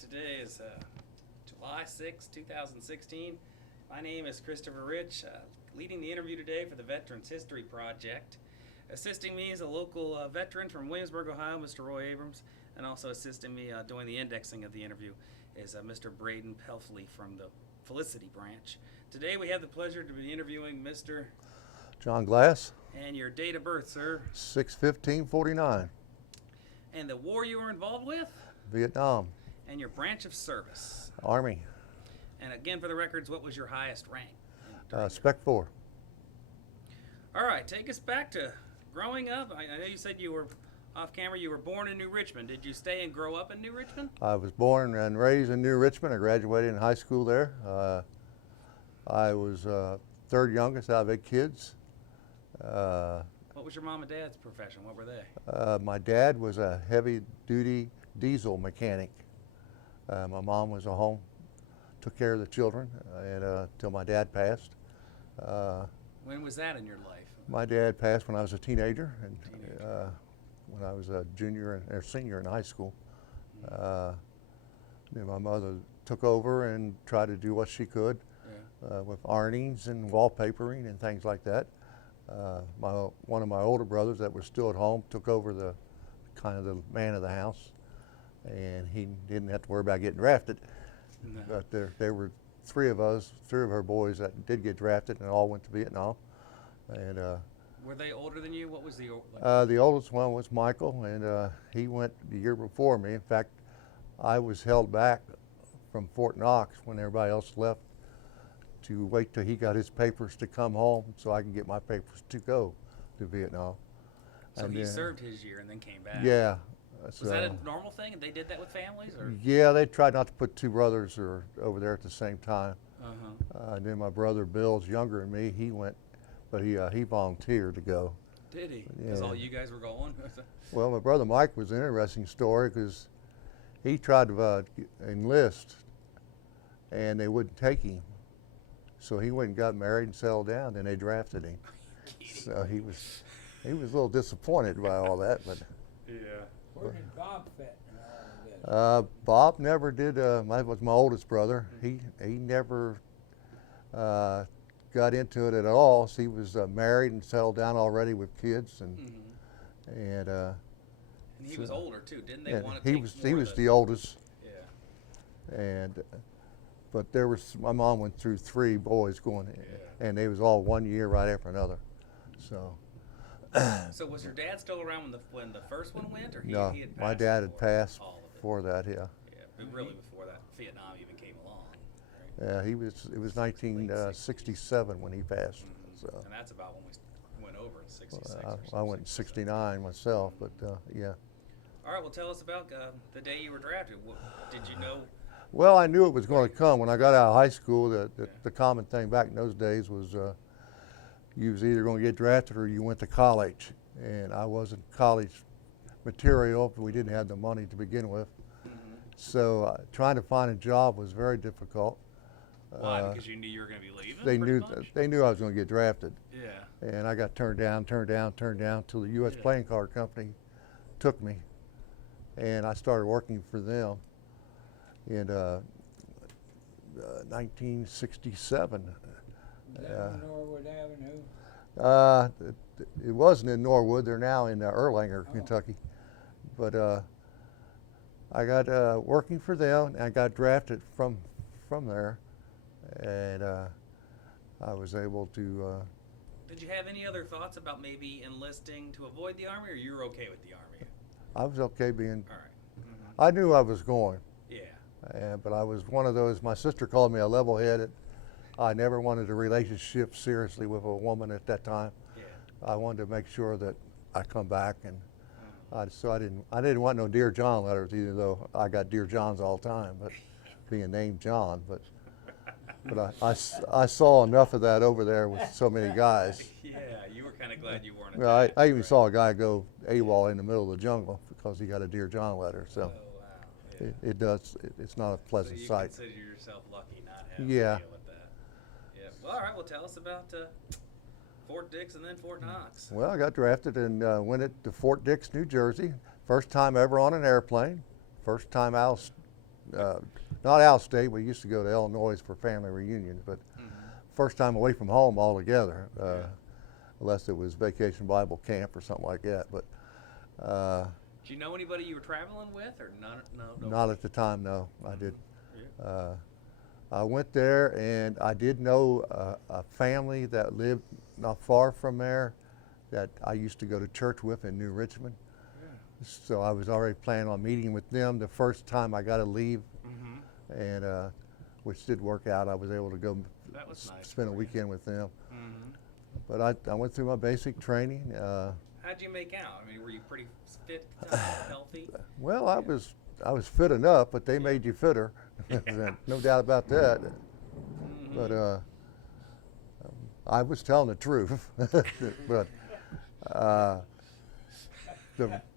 Today is July 6, 2016. My name is Christopher Rich, leading the interview today for the Veterans History Project. Assisting me is a local veteran from Williamsburg, Ohio, Mr. Roy Abrams, and also assisting me doing the indexing of the interview is Mr. Braden Pelfley from the Felicity branch. Today we have the pleasure to be interviewing Mr. John Glass, and your date of birth, sir, 6/15/49, and the war you were involved with, Vietnam, and your branch of service. Army, And again, for the records, what was your highest rank? Spec 4. All right, take us back to growing up. I know you said you were off camera. You were born in New Richmond. Did you stay and grow up in New Richmond? I was born and raised in New Richmond. I graduated in high school there. I was third youngest out of 8 kids. What was your mom and dad's profession? What were they? My dad was a heavy-duty diesel mechanic. My mom was at home, took care of the children until my dad passed. When was that in your life? My dad passed when I was a teenager, and when I was a junior or senior in high school. Then my mother took over and tried to do what she could with awnings and wallpapering and things like that. One of my older brothers that was still at home took over the man of the house, and he didn't have to worry about getting drafted. No. But there were three of her boys that did get drafted and all went to Vietnam. And Were they older than you? What was the the oldest one was Michael, and he went the year before me. In fact, I was held back from Fort Knox when everybody else left to wait till he got his papers to come home so I can get my papers to go to Vietnam. So And he then- served his year and then came back. Yeah. Was that a normal thing? They did that with families, or? Yeah, they tried not to put two brothers over there at the same time. Uh-huh. And then my brother Bill's younger than me. He went, but he volunteered to go. Did he? Because Yeah. all you guys were going. Well, my brother Mike was an interesting story because he tried to enlist, and they wouldn't take him. So he went and got married and settled down, and they drafted him. So he was a little disappointed by all that, but. Yeah. Where did Bob fit in all of this? Bob never did. Was my oldest brother. He never got into it at all. So he was married and settled down already with kids, and Mm-hmm. and And he was older too, didn't they? yeah, Want to he take was more of the oldest. Yeah. And but my mom went through 3 boys going, Yeah. and they was all 1 year right after another. So So was your dad still around when the first one went, or he no, had passed? my dad had before passed all of it? before that. Yeah. Yeah, but really before that Vietnam even came along. Right? Yeah, it was 1967 when he passed. Mhm. So. And that's about when we went over in '66. I went in 69 myself, but yeah. All right, well, tell us about the day you were drafted. Did you know? Well, I knew it was going to come. When I got out of high school, the common thing back in those days was you was either going to get drafted or you went to college. And I wasn't college material, but we didn't have the money to begin with. Mm-hmm. So trying to find a job was very difficult. Why? Because you knew you were going to be leaving? They pretty knew much? they knew I was going to get drafted. Yeah. And I got turned down till the U.S. Yeah. Playing Card Company took me, and I started working for them in 1967. Is that on Norwood Avenue? It wasn't in Norwood. They're now in Erlanger, Oh. Kentucky. But I got working for them, and I got drafted from there, and I was able to. Did you have any other thoughts about maybe enlisting to avoid the Army, or you were okay with the Army? I was okay being. All right. Mm-hmm. I knew I was going. Yeah. But I was one of those, my sister called me a level-headed. I never wanted a relationship seriously with a woman at that time. Yeah. I wanted to make sure that I come back, and Mm-hmm. so I didn't want no Dear John letters, even though I got Dear Johns all the time, but being named John. But I saw enough of that over there with so many guys. Yeah, you were kind of glad you weren't. Well, attached, I even right? saw a guy go AWOL in the middle of the jungle because he got a Dear John letter. So Oh, wow. Yeah. it's not a So pleasant you sight. consider yourself lucky not having Yeah. to deal with that. Yeah. Well, all right. Well, tell us about Fort Dix and then Fort Knox. Well, I got drafted and went to Fort Dix, New Jersey. First time ever on an airplane. First time out not out of state. We used to go to Illinois for family reunions, but first time away from home altogether, unless it was Vacation Bible Camp or something like that. But Do you know anybody you were traveling with, or none? No. not at the time, no, I didn't. Yeah. I went there, and I did know a family that lived not far from there that I used to go to church with in New Richmond. Yeah. So I was already planning on meeting with them the first time I got to leave, and which did work out. I was able to go That was nice spend a for you. weekend with them. Mm-hmm. But I went through my basic training. How'd you make out? I mean, were you pretty fit, healthy? Well, I was fit enough, but they made you fitter. No doubt about that. But I was telling the truth. But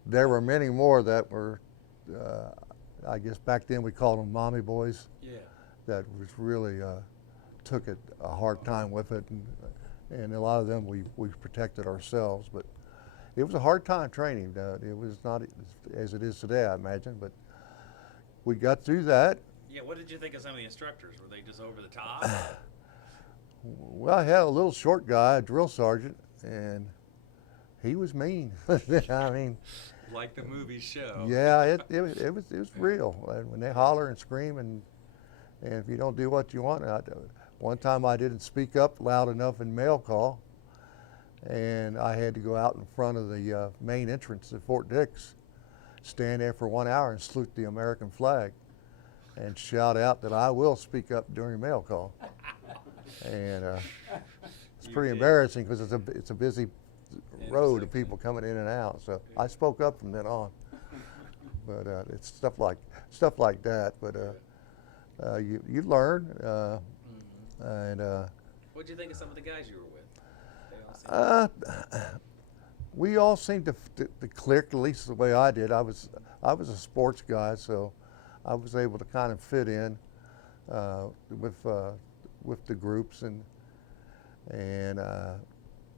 there were many more that were, I guess back then we called them mommy boys. Yeah. That was really took it a hard time with it, and a lot of them we protected ourselves. But it was a hard time training. It was not as it is today, I imagine, but we got through that. Yeah, what did you think of some of the instructors? Were they just over the top? Well, I had a little short guy, a drill sergeant, and he was mean. I mean, Like the movies show. yeah, it was real. When they holler and scream, and if you don't do what you want, one time I didn't speak up loud enough in mail call, and I had to go out in front of the main entrance at Fort Dix, stand there for 1 hour and salute the American flag, and shout out that I will speak up during mail call. And it's You pretty did. embarrassing because it's a busy road of people coming in and out. So I spoke up from then on. But it's stuff like that. But you learn, and What'd you think of some of the guys you were with? They all seemed we all seemed to click, at least the way I did. I was a sports guy, so I was able to kind of fit in with the groups, and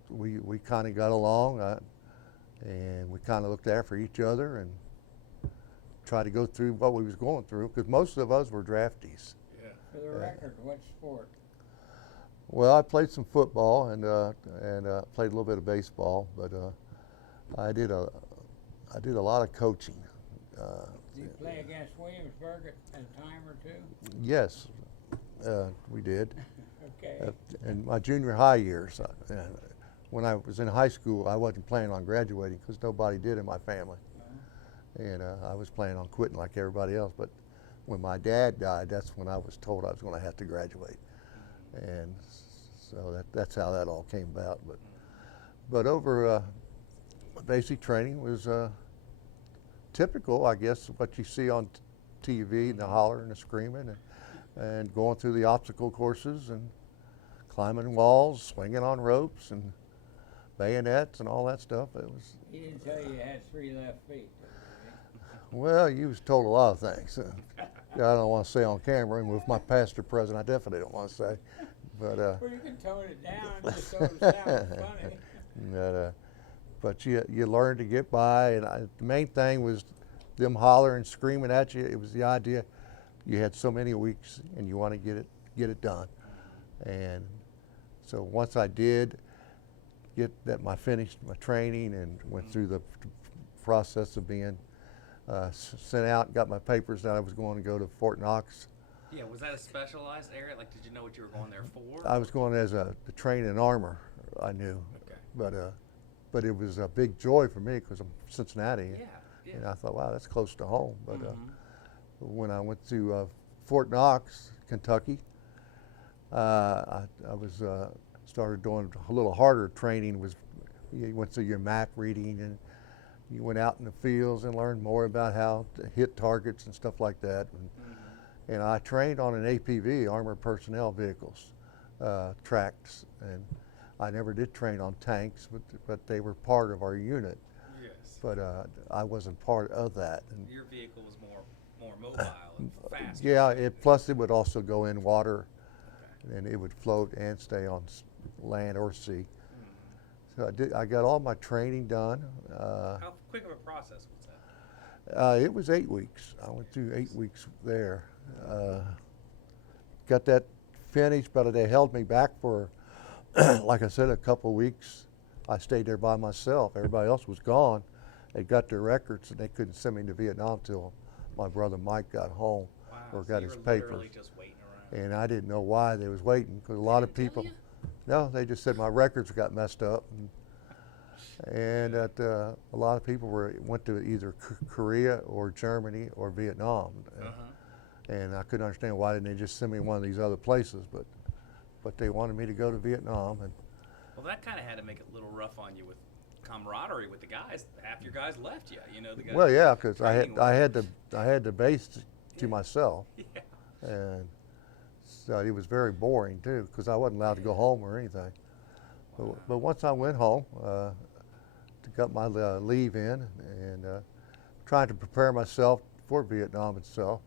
we kind of got along, and we kind of looked after each other and tried to go through what we was going through, because most of us were draftees. Yeah. For the record, what sport? Well, I played some football and played a little bit of baseball, but I did a lot of coaching. Did you play against Williamsburg at a time or two? Yes, we did. Okay. In my junior high years, when I was in high school, I wasn't planning on graduating because nobody did in my family, and I was planning on quitting like everybody else. But when my dad died, that's when I was told I was going to have to graduate, and so that's how that all came about. But over basic training was typical, I guess, what you see on TV, the holler and the screaming, and going through the obstacle courses and climbing walls, swinging on ropes and bayonets and all that stuff. It was. He didn't tell you you had 3 left feet. Well, you was told a lot of things. I don't want to say on camera, and with my pastor present, I definitely don't want to say. But Well, you can tone it down just so it sounds funny. but you learn to get by, and the main thing was them hollering and screaming at you. It was the idea you had so many weeks and you want to get it done. And so once I did finished my training and went through the process of being sent out and got my papers that I was going to go to Fort Knox. Yeah, was that a specialized area? Like, did you know what you were going there for? I was going as to train in armor, I knew. Okay. But it was a big joy for me because I'm from Cincinnati. Yeah. And I thought, wow, that's close to home. But when I went to Fort Knox, Kentucky, I was started doing a little harder training. You went through your map reading, and you went out in the fields and learned more about how to hit targets and stuff like that. And I trained on an APV, Armored Personnel Vehicles, tracks, and I never did train on tanks, but they were part of our unit. Yes. But I wasn't part of that. And Your vehicle was more mobile and faster. yeah, plus it would also go in water, and it would float and stay on land or sea. So I got all my training done. How quick of a process was that? It was 8 weeks. I went through 8 weeks there. Got that finished, but they held me back for, like I said, a couple of weeks. I stayed there by myself. Everybody else was gone. They got their records, and they couldn't send me to Vietnam till my brother Mike got home Wow. or So got you his were papers. literally just waiting around. And I didn't know why they was waiting, because a lot of didn't tell people. you? No, they just said my records got messed up, and that a lot of people went to either Korea or Germany or Vietnam, and I couldn't understand why didn't they just send me one of these other places, but they wanted me to go to Vietnam, and Well, that kind of had to make it a little rough on you with camaraderie with the guys. Half your guys left you. You know the guys. well, yeah, because training I with. had the base to myself, Yeah. and so it was very boring too, because I wasn't allowed to go home or anything. But once I went home, got my leave in, and trying to prepare myself for Vietnam itself.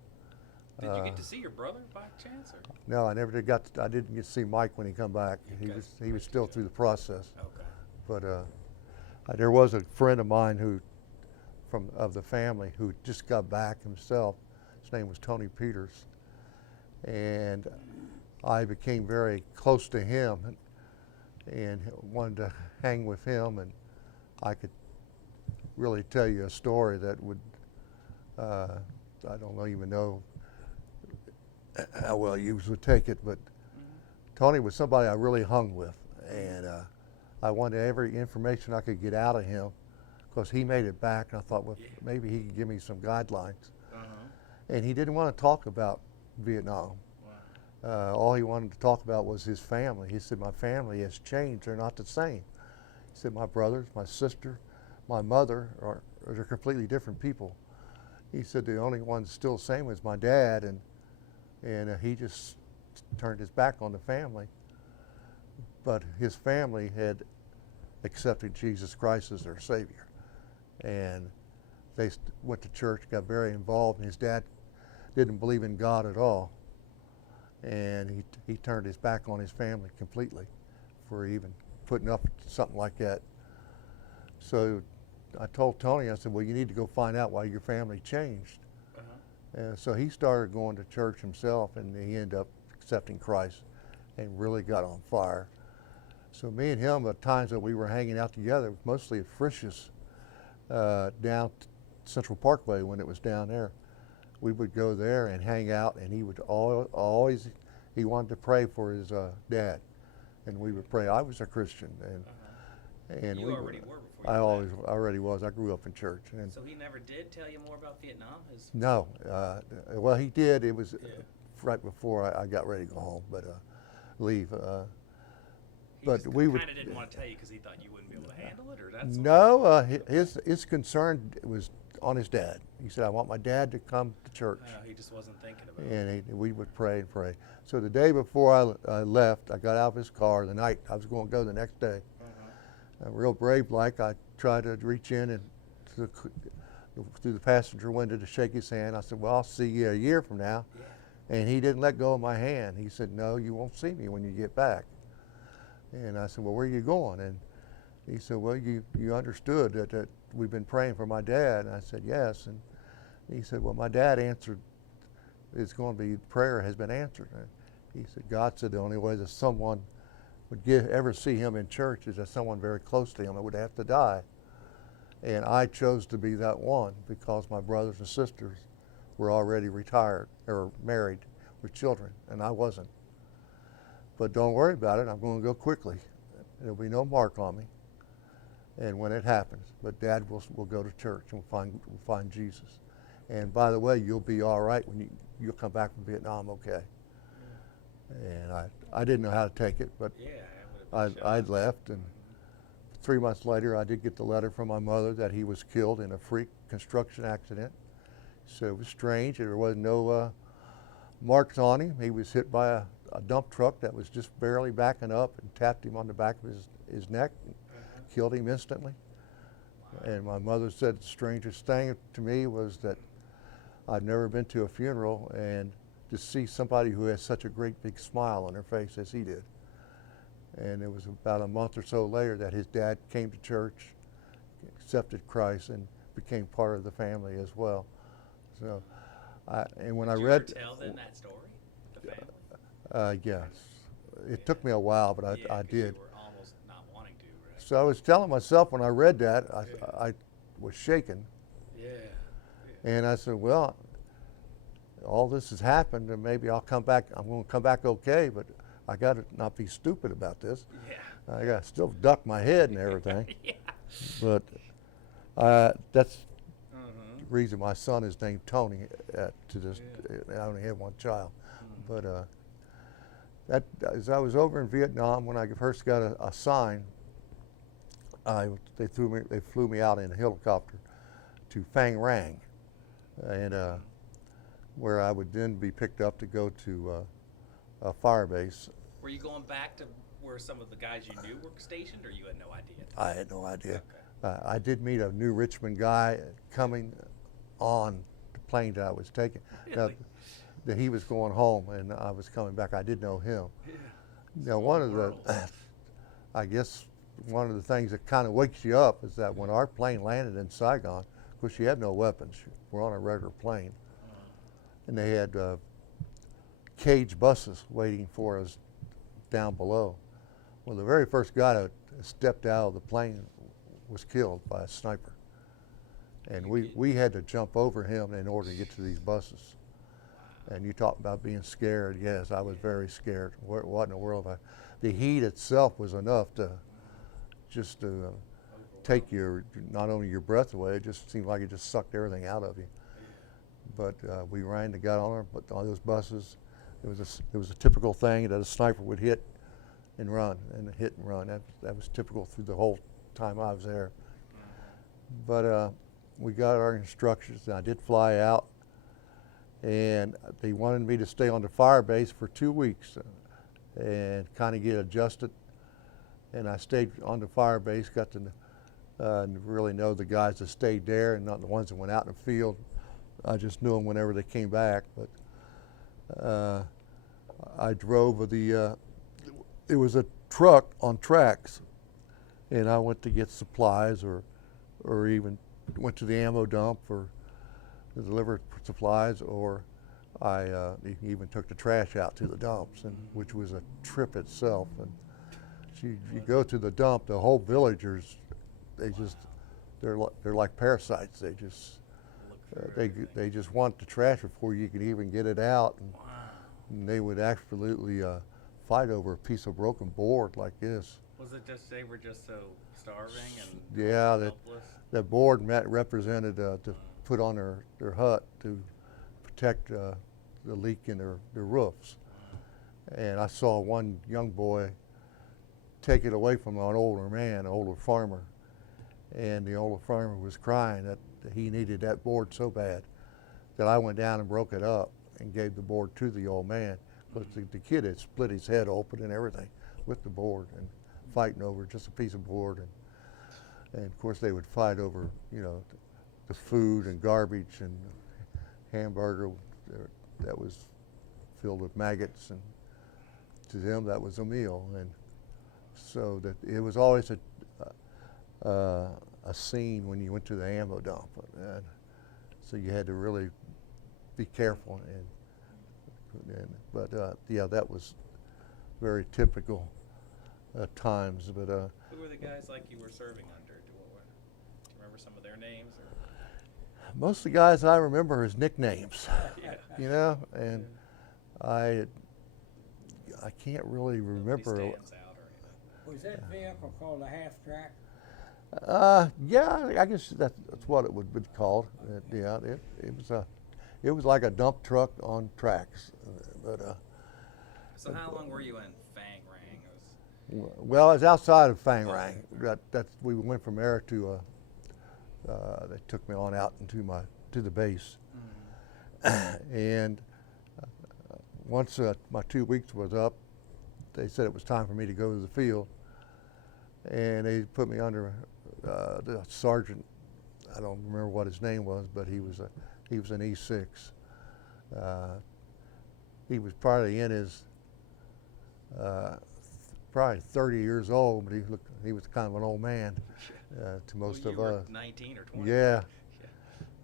Did you get to see your brother by chance? Or? No, I never did I didn't get to see Mike when he come back. He was still through the process. Okay. But there was a friend of mine of the family who just got back himself. His name was Tony Peters, and I became very close to him, and wanted to hang with him, and I could really tell you a story that would, I don't even know how well you would take it, but Tony was somebody I really hung with, and I wanted every information I could get out of him, because he made it back, and I thought, well, maybe he could give me some guidelines. And he didn't want to talk about Vietnam. Wow. All he wanted to talk about was his family. He said, my family has changed, they're not the same. He said, my brothers, my sister, my mother are completely different people. He said, the only one still the same was my dad, and he just turned his back on the family. But his family had accepted Jesus Christ as their Savior. And they went to church, got very involved, and his dad didn't believe in God at all. And he turned his back on his family completely for even putting up something like that. So I told Tony, I said, well, you need to go find out why your family changed. So he started going to church himself, and he ended up accepting Christ and really got on fire. So me and him, at times that we were hanging out together, mostly at Frisch's, down Central Parkway when it was down there, we would go there and hang out, and he would always, he wanted to pray for his dad, and we would pray. I was a Christian, and You we already were before I you left. already was. I grew up in church. And So he never did tell you more about Vietnam? no, well, he did. It was Yeah. right before I got ready to go home, but leave. He but just we would. kind of didn't want to tell you because he thought you wouldn't be able to handle it, or that's No, his concern was on his dad. He said, I want my dad to come to church. he just wasn't thinking about it. And we would pray and pray. So the day before I left, I got out of his car. The night I was going to go the next day. Real brave like, I tried to reach in and through the passenger window to shake his hand. I said, well, I'll see you a year from now. Yeah. And he didn't let go of my hand. He said, no, you won't see me when you get back. And I said, well, where are you going? And he said, well, you understood that we've been praying for my dad. And I said, yes. And he said, well, my dad answered, it's going to be, prayer has been answered. And he said, God said the only way that someone would ever see him in church is that someone very close to him that would have to die. And I chose to be that one because my brothers and sisters were already retired or married with children, and I wasn't. But don't worry about it, I'm going to go quickly. There'll be no mark on me. And when it happens, but Dad will go to church and we'll find Jesus. And by the way, you'll be all right when you'll come back from Vietnam, okay? And I didn't know how to take it, but Yeah, I would've been I'd shocked. left, and 3 months later, I did get the letter from my mother that he was killed in a freak construction accident. So it was strange. There was no marks on him. He was hit by a dump truck that was just barely backing up and tapped him on the back of his neck and killed him instantly. And my mother said the strangest thing to me was that I'd never been to a funeral and to see somebody who has such a great big smile on their face as he did. And it was about a month or so later that his dad came to church, accepted Christ, and became part of the family as well. So, and when Did I you read, ever tell them that story, the family? yes, it took me a while, but Yeah, I 'cause you did. were almost not wanting to, right? So I was telling myself when I read that, Yeah. I was shaken, Yeah. and I said, well, all this has happened, and maybe I'll come back. I'm going to come back okay, but I got to not be stupid about this. Yeah. I got to still duck my head and everything. Yeah. But that's Mhm. the reason my son is named Tony. To this, I only had one child, but that as I was over in Vietnam when I first got a sign, they flew me out in a helicopter to Phang Rang, and where I would then be picked up to go to a fire base. Were you going back to where some of the guys you knew were stationed, or you had no idea? I had no idea. Okay. I did meet a New Richmond guy coming on the plane that I was taking. Really? That he was going home and I was coming back. I did know him. Yeah. Now, one of the, I guess one of the things that kind of wakes you up is that when our plane landed in Saigon, of course you have no weapons. We're on a regular plane. And they had cage buses waiting for us down below. Well, the very first guy that stepped out of the plane was killed by a sniper. And we had to jump over him in order to get to these buses. And you talk about being scared. Yes, I was very scared. What in the world? The heat itself was enough to just take not only your breath away, it just seemed like it just sucked everything out of you. But we got on those buses. It was a typical thing that a sniper would hit and run, and hit and run. That was typical through the whole time I was there. But we got our instructions, and I did fly out. And they wanted me to stay on the fire base for 2 weeks and kind of get adjusted. And I stayed on the fire base, got to really know the guys that stayed there and not the ones that went out in the field. I just knew them whenever they came back. But I drove it was a truck on tracks, and I went to get supplies or even went to the ammo dump or deliver supplies, or I even took the trash out to the dumps, which was a trip itself. And you go to the dump, the whole villagers, they're like parasites. They just want the trash before you can even get it out, and they would absolutely fight over a piece of broken board like this. Was it just they were just so starving and Yeah, helpless? that board represented to put on their hut to protect the leak in their roofs. And I saw one young boy take it away from an older man, an older farmer. And the older farmer was crying that he needed that board so bad that I went down and broke it up and gave the board to the old man. But the kid had split his head open and everything with the board and fighting over just a piece of board. And of course they would fight over, the food and garbage and hamburger that was filled with maggots, and to them that was a meal. And so that it was always a scene when you went to the ammo dump, and so you had to really be careful. But that was very typical at times. But Who were the guys like you were serving under? Do you remember some of their names? Or? most of the guys I remember as nicknames, Yeah. and I can't really remember. Nobody stands out or anything. Was that vehicle called a half-track? Yeah, I guess that's what it would be called. It was like a dump truck on tracks. So how long were you in Phang Rang? Well, I was outside of Phang Rang. We went from there to. They took me on out to the base, and once my 2 weeks was up, they said it was time for me to go to the field, and they put me under the sergeant. I don't remember what his name was, but he was an E6. He was probably in his probably 30 years old, but he was kind of an old man to most Well, of you were us. 19 or 20. Yeah,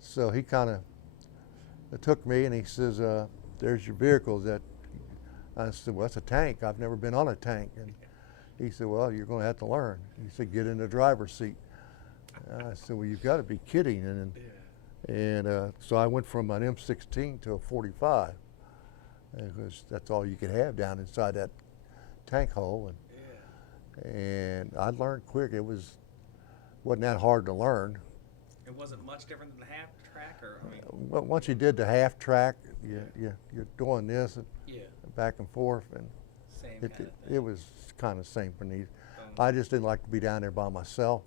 So he kind of took me and he says, there's your vehicle. I said, well, that's a tank. I've never been on a tank. And he said, well, you're going to have to learn. He said, get in the driver's seat. I said, well, you've got to be kidding. And so I went from an M16 to a 45. Because that's all you could have down inside that tank hole. And I learned quick. Wasn't that hard to learn. It wasn't much different than the half track, or I mean, Well, once you did the half track, you're doing this and yeah, back and forth, and same it, kind of it, thing. it was kind of same for me. I just didn't like to be down there by myself.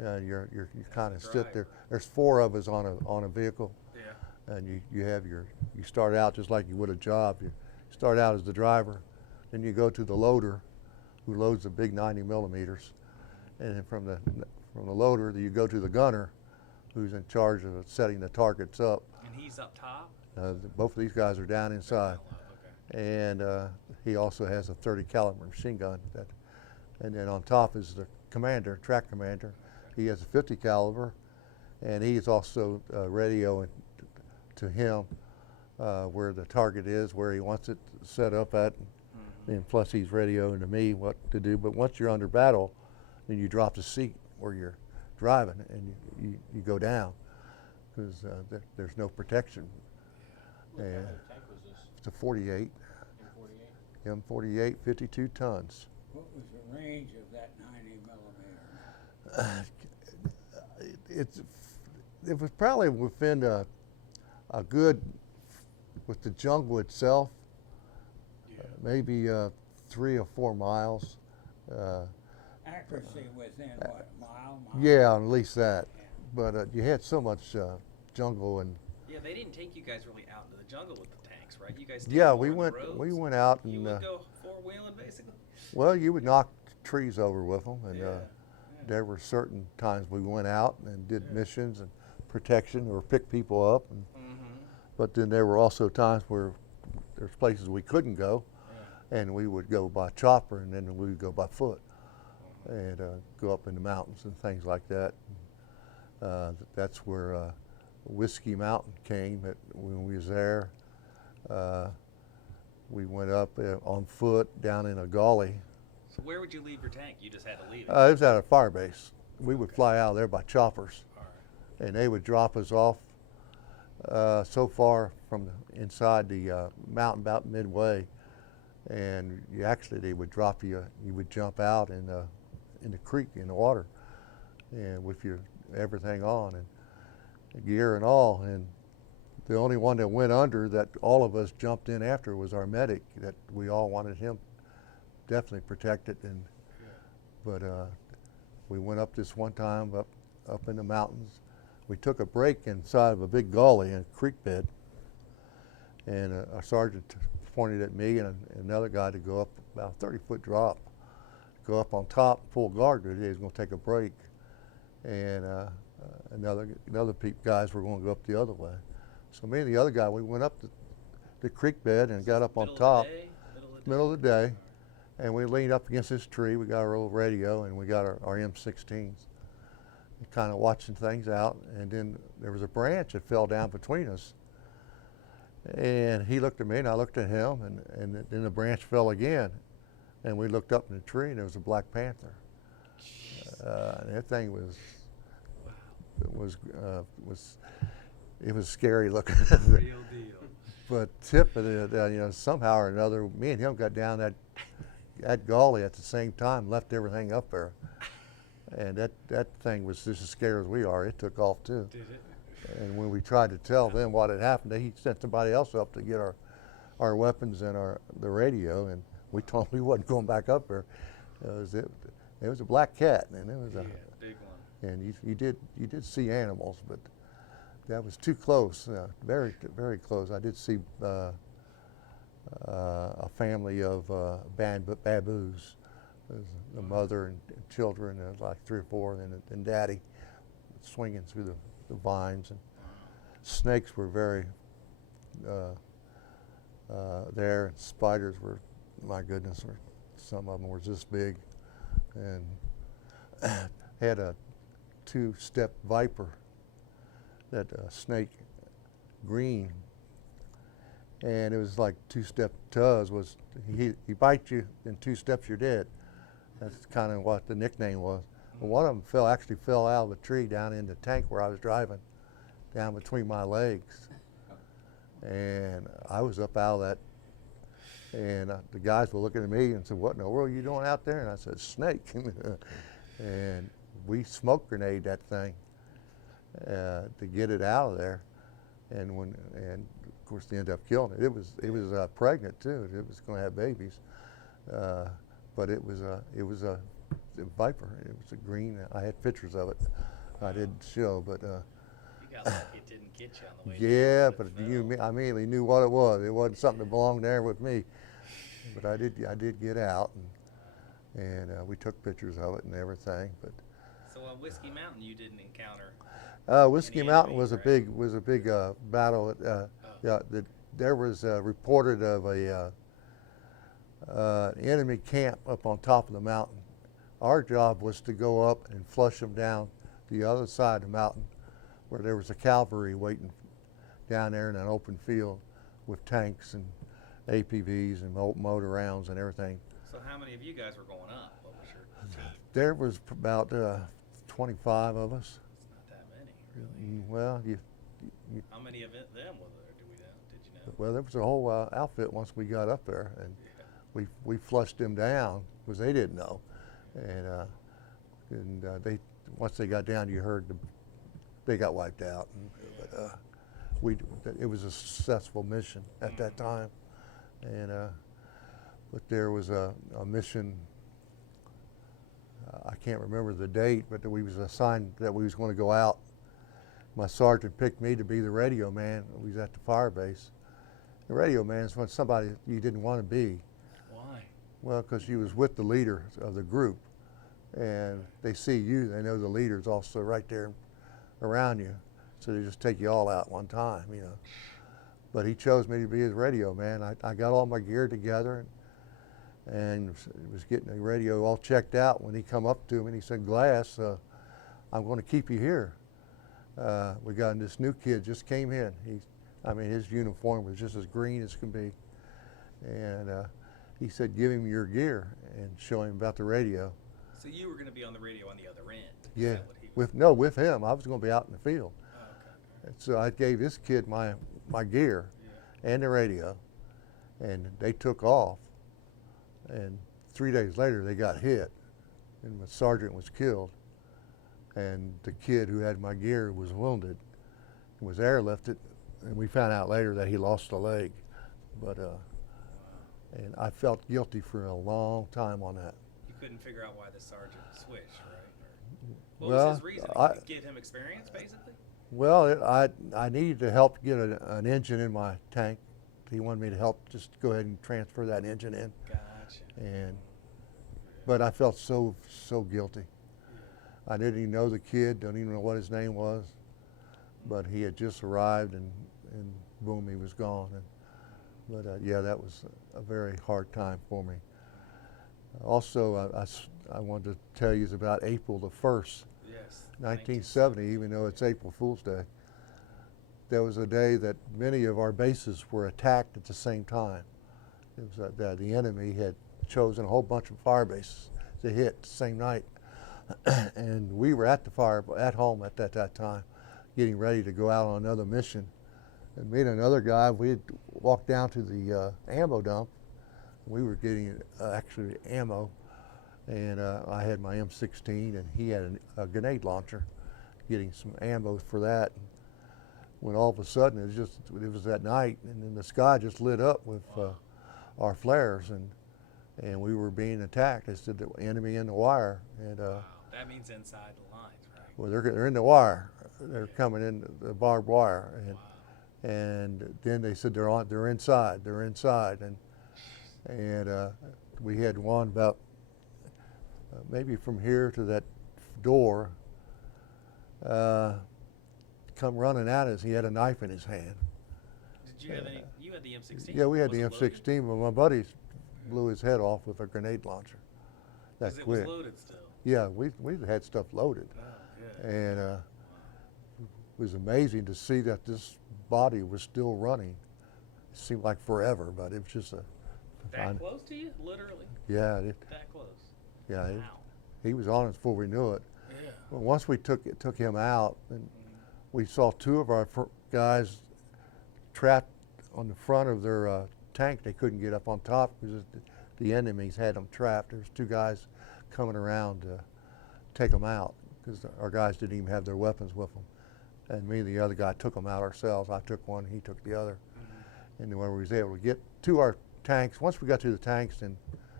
Yeah. You kind of a sit there. driver. There's 4 of us on a vehicle, Yeah. and you start out just like you would a job. You start out as the driver, then you go to the loader, who loads the big 90 millimeters, and then from the loader you go to the gunner, who's in charge of setting the targets up. And he's up top. Both of these guys are down inside, Okay. and he also has a 30 caliber machine gun. And then on top is the commander, track commander. He has a 50 caliber, and he's also radioing to him where the target is, where he wants it set up at, and plus he's radioing to me what to do. But once you're under battle, then you drop the seat where you're driving, and you go down because there's no protection. What kind And of tank was this? it's a 48, M48? M48, 52 tons. What was the range of that 90 millimeter? It was probably within a good, with the jungle itself, maybe 3 or 4 miles. Accuracy within what, a mile? Yeah, at least that. But you had so much jungle, and Yeah, they didn't take you guys really out into the jungle with the tanks, right? You guys stayed yeah, more we on the went roads? out You and would go four-wheeling, basically? well, you would knock trees over with them, and Yeah. there were certain times we went out and did Yeah. missions and protection or pick people up, and, Mm-hmm. but then there were also times where there's places we couldn't go, and we would go by chopper, and then we would go by foot, and go up in the mountains and things like that. That's where Whiskey Mountain came when we was there. We went up on foot down in a gully. So where would you leave your tank? You just had to leave it. It was at a fire base. We would fly out of there by choppers, All right. and they would drop us off so far from the inside the mountain, about midway, and they would drop you. You would jump out in the creek, in the water, and with your everything on and gear and all. And the only one that went under that all of us jumped in after was our medic. That we all wanted him definitely protected. And but we went up this one time up in the mountains. We took a break inside of a big gully and a creek bed, and a sergeant pointed at me and another guy to go up about a 30-foot drop, go up on top, full guard duty. He was going to take a break, and guys were going to go up the other way. So me and the other guy, we went up the creek bed and got up on top, middle of the day, and we leaned up against this tree. We got our old radio and we got our M16s, kind of watching things out. And then there was a branch that fell down between us. And he looked at me and I looked at him, and then the branch fell again. And we looked up in the tree and there was a Black Panther. And that thing it was scary looking. Real deal. But tip of it, somehow or another, me and him got down that gully at the same time, left everything up there. And that thing was just as scary as we are. It took off too. Did it? And when we tried to tell them what had happened, he sent somebody else up to get our weapons and the radio, and we told him we wasn't going back up there. It was a black cat, and it was Big one. and you did see animals, but that was too close, very very close. I did see a family of baboos. The mother and children, like 3 or 4, and daddy swinging through the vines. And snakes were very there, and spiders were, my goodness, some of them were this big, and had a 2-step viper that snake green, and it was like two-step Tuz. Was he bites you in 2 steps, you're dead. That's kind of what the nickname was. Well, one of them actually fell out of a tree down in the tank where I was driving, down between my legs, and I was up out of that. And the guys were looking at me and said, "What in the world are you doing out there?" And I said, "Snake." And we smoke grenade that thing to get it out of there. And of course they ended up killing it. It was pregnant too. It was going to have babies, but it was a viper. It was a green. I had pictures of it. I didn't show, but. You got lucky it didn't get you on the way. Yeah, down, but I immediately knew what it was. It wasn't something that belonged there with me. But I did get out, and we took pictures of it and everything. But So on Whiskey Mountain, you didn't encounter. Whiskey Any Mountain enemy, was a big battle. Yeah, there was reported of an enemy camp up on top of the mountain. Our job was to go up and flush them down the other side of the mountain, where there was a cavalry waiting down there in an open field with tanks and APVs and motor rounds and everything. So how many of you guys were going up? What was your team? There was about 25 of us. It's not that many, really. Well, How many of them were there? Did you know? well, there was a whole outfit once we got up there, and Yeah. we flushed them down because they didn't know, and they once they got down, you heard they got wiped out. But it was a successful mission at that time, and but there was a mission. I can't remember the date, but we was assigned that we was going to go out. My sergeant picked me to be the radio man. We was at the fire base. The radio man is when somebody you didn't want to be. Why? Well, because you was with the leader of the group, and they see you, they know the leader's also right there around you, so they just take you all out one time, you know. But he chose me to be his radio man. I got all my gear together and was getting the radio all checked out when he come up to me and he said, "Glass, I'm going to keep you here. We got this new kid just came in. His uniform was just as green as can be, and he said, give him your gear and show him about the radio." So you were going to be on the radio on the other end. Is Yeah, that what he was- with him. I was going to be out in the field. Oh, okay. And so I gave this kid my gear Yeah. and the radio, and they took off. And 3 days later, they got hit, and the sergeant was killed. And the kid who had my gear was wounded, was airlifted, and we found out later that he lost a leg. But and I felt guilty for a long time on that. You couldn't figure out why the sergeant switched, right? What Well, was his reason? I- To give him experience, basically? Well, I needed to help get an engine in my tank. He wanted me to help just go ahead and transfer that engine in, Gotcha. but I felt so guilty. I didn't even know the kid, don't even know what his name was, but he had just arrived, and boom, he was gone. But yeah, that was a very hard time for me. Also, I wanted to tell you about April the 1st, Yes. 1970, even though it's April Fool's Day. There was a day that many of our bases were attacked at the same time. It was that the enemy had chosen a whole bunch of fire bases to hit the same night. And we were at home at that time, getting ready to go out on another mission. And me and another guy, we had walked down to the ammo dump. We were getting actually ammo, and I had my M16, and he had a grenade launcher, getting some ammo for that. And when all of a sudden it was that night, and then the sky just lit up with our flares, and we were being attacked. They said the enemy in the wire, and Wow. That means inside the lines, right? well, they're in the wire. They're coming in the barbed wire, and then they said they're inside. They're inside, and we had one about maybe from here to that door come running at us. He had a knife in his hand. Did you have any? You had the M16. Yeah, we had Was the it loaded? M16, but my buddy blew his head off with a grenade launcher. 'Cause That it quick. was loaded still. Yeah, we had stuff loaded, Oh, good. and was amazing to see that this body was still running. It seemed like forever, but it was just That close to you? Literally? yeah, That close? yeah. Wow. He was on us before we knew it. Yeah. Well, once we took him out, and we saw two of our guys trapped on the front of their tank. They couldn't get up on top because the enemies had them trapped. There's two guys coming around to take them out because our guys didn't even have their weapons with them. And me and the other guy took them out ourselves. I took one, he took the other. And then when we was able to get to our tanks, once we got to the tanks, then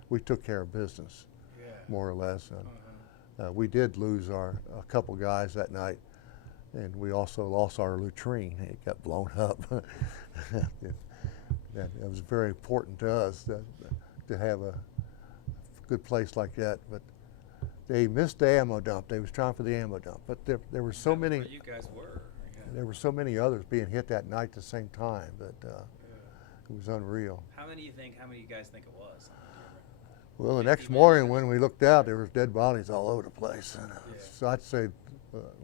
we took care of business, Yeah. more or less. And, we did lose a couple guys that night, and we also lost our latrine. It got blown up. That was very important to us to have a good place like that. But they missed the ammo dump. They was trying for the ammo dump, but there were so That's many. Where you guys were. Yeah. There were so many others being hit that night at the same time that it was unreal. How many do you guys think it was? Well, the 50 next morning minutes. when we looked out, there was dead bodies all over the place. And, Yeah. so I'd say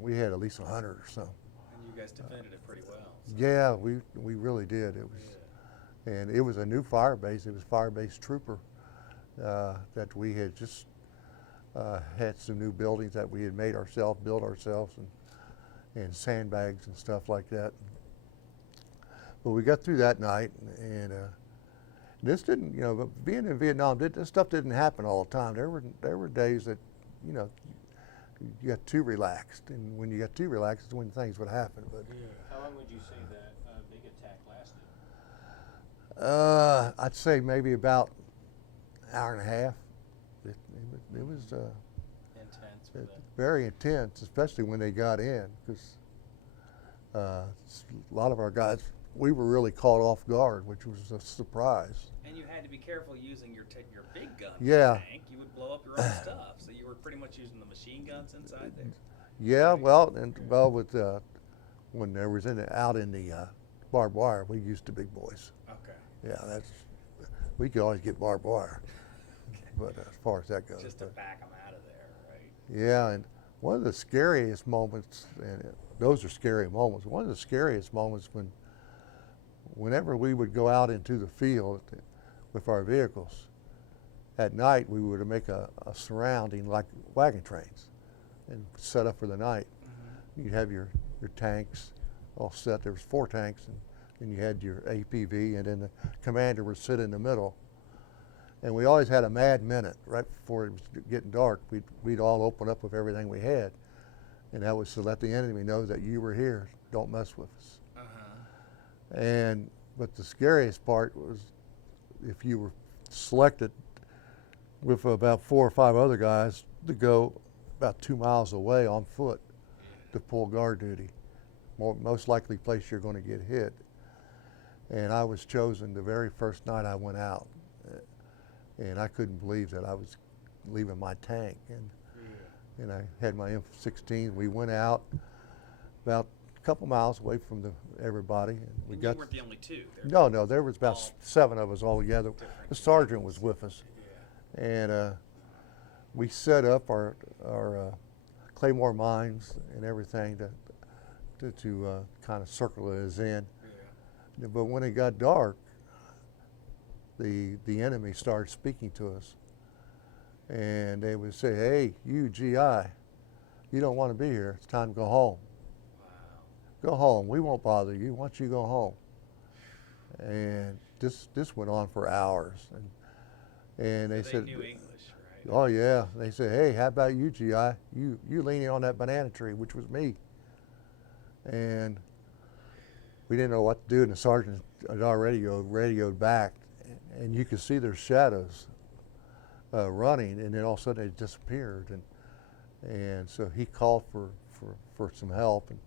we had at least 100 or so. And you guys defended it pretty well. So. Yeah, we really did. It was, and it was a new fire base. It was Fire Base Trooper that we had just had some new buildings that we had made ourselves, built ourselves, and sandbags and stuff like that. But we got through that night, and this didn't, but being in Vietnam, this stuff didn't happen all the time. There were days that, you got too relaxed, and when you got too relaxed, is when things would happen. But How long would you say that big attack lasted? I'd say maybe about an hour and a half. It was Intense with it. very intense, especially when they got in, because a lot of our guys, we were really caught off guard, which was a surprise. And you had to be careful using your big gun. Yeah. Tank. You would blow up your own stuff. So you were pretty much using the machine guns inside there. Yeah, with when there was out in the barbed wire, we used the big boys. Okay. Yeah, we could always get barbed wire, but as far as that goes. Just to but- back them out of there, right? Yeah, and one of the scariest moments, and those are scary moments. One of the scariest moments whenever we would go out into the field with our vehicles, at night we would make a surrounding like wagon trains and set up for the night. You'd have your tanks all set. There was 4 tanks, and then you had your APV, and then the commander would sit in the middle. And we always had a mad minute right before it was getting dark. We'd all open up with everything we had, and that was to let the enemy know that you were here. Don't mess with us. But the scariest part was if you were selected with about 4 or 5 other guys to go about 2 miles away on foot to pull guard duty. Most likely place you're going to get hit. And I was chosen the very first night I went out. And I couldn't believe that I was leaving my tank. And I had my M16. We went out about a couple miles away from everybody. And we And got you weren't the only two. no, there was about 7 of us all together. The sergeant was with us. And we set up our Claymore mines and everything to kind of circle us in. But when it got dark, the enemy started speaking to us. And they would say, "Hey, you GI, you don't want to be here. It's time to go home. Go home. We won't bother you. Why don't you go home?" And this went on for hours. And they said, knew English, right? "Oh yeah." They said, "Hey, how about you, GI? You leaning on that banana tree," which was me. And we didn't know what to do, and the sergeant had already radioed back, and you could see their shadows running, and then all of a sudden they disappeared. And so he called for some help, and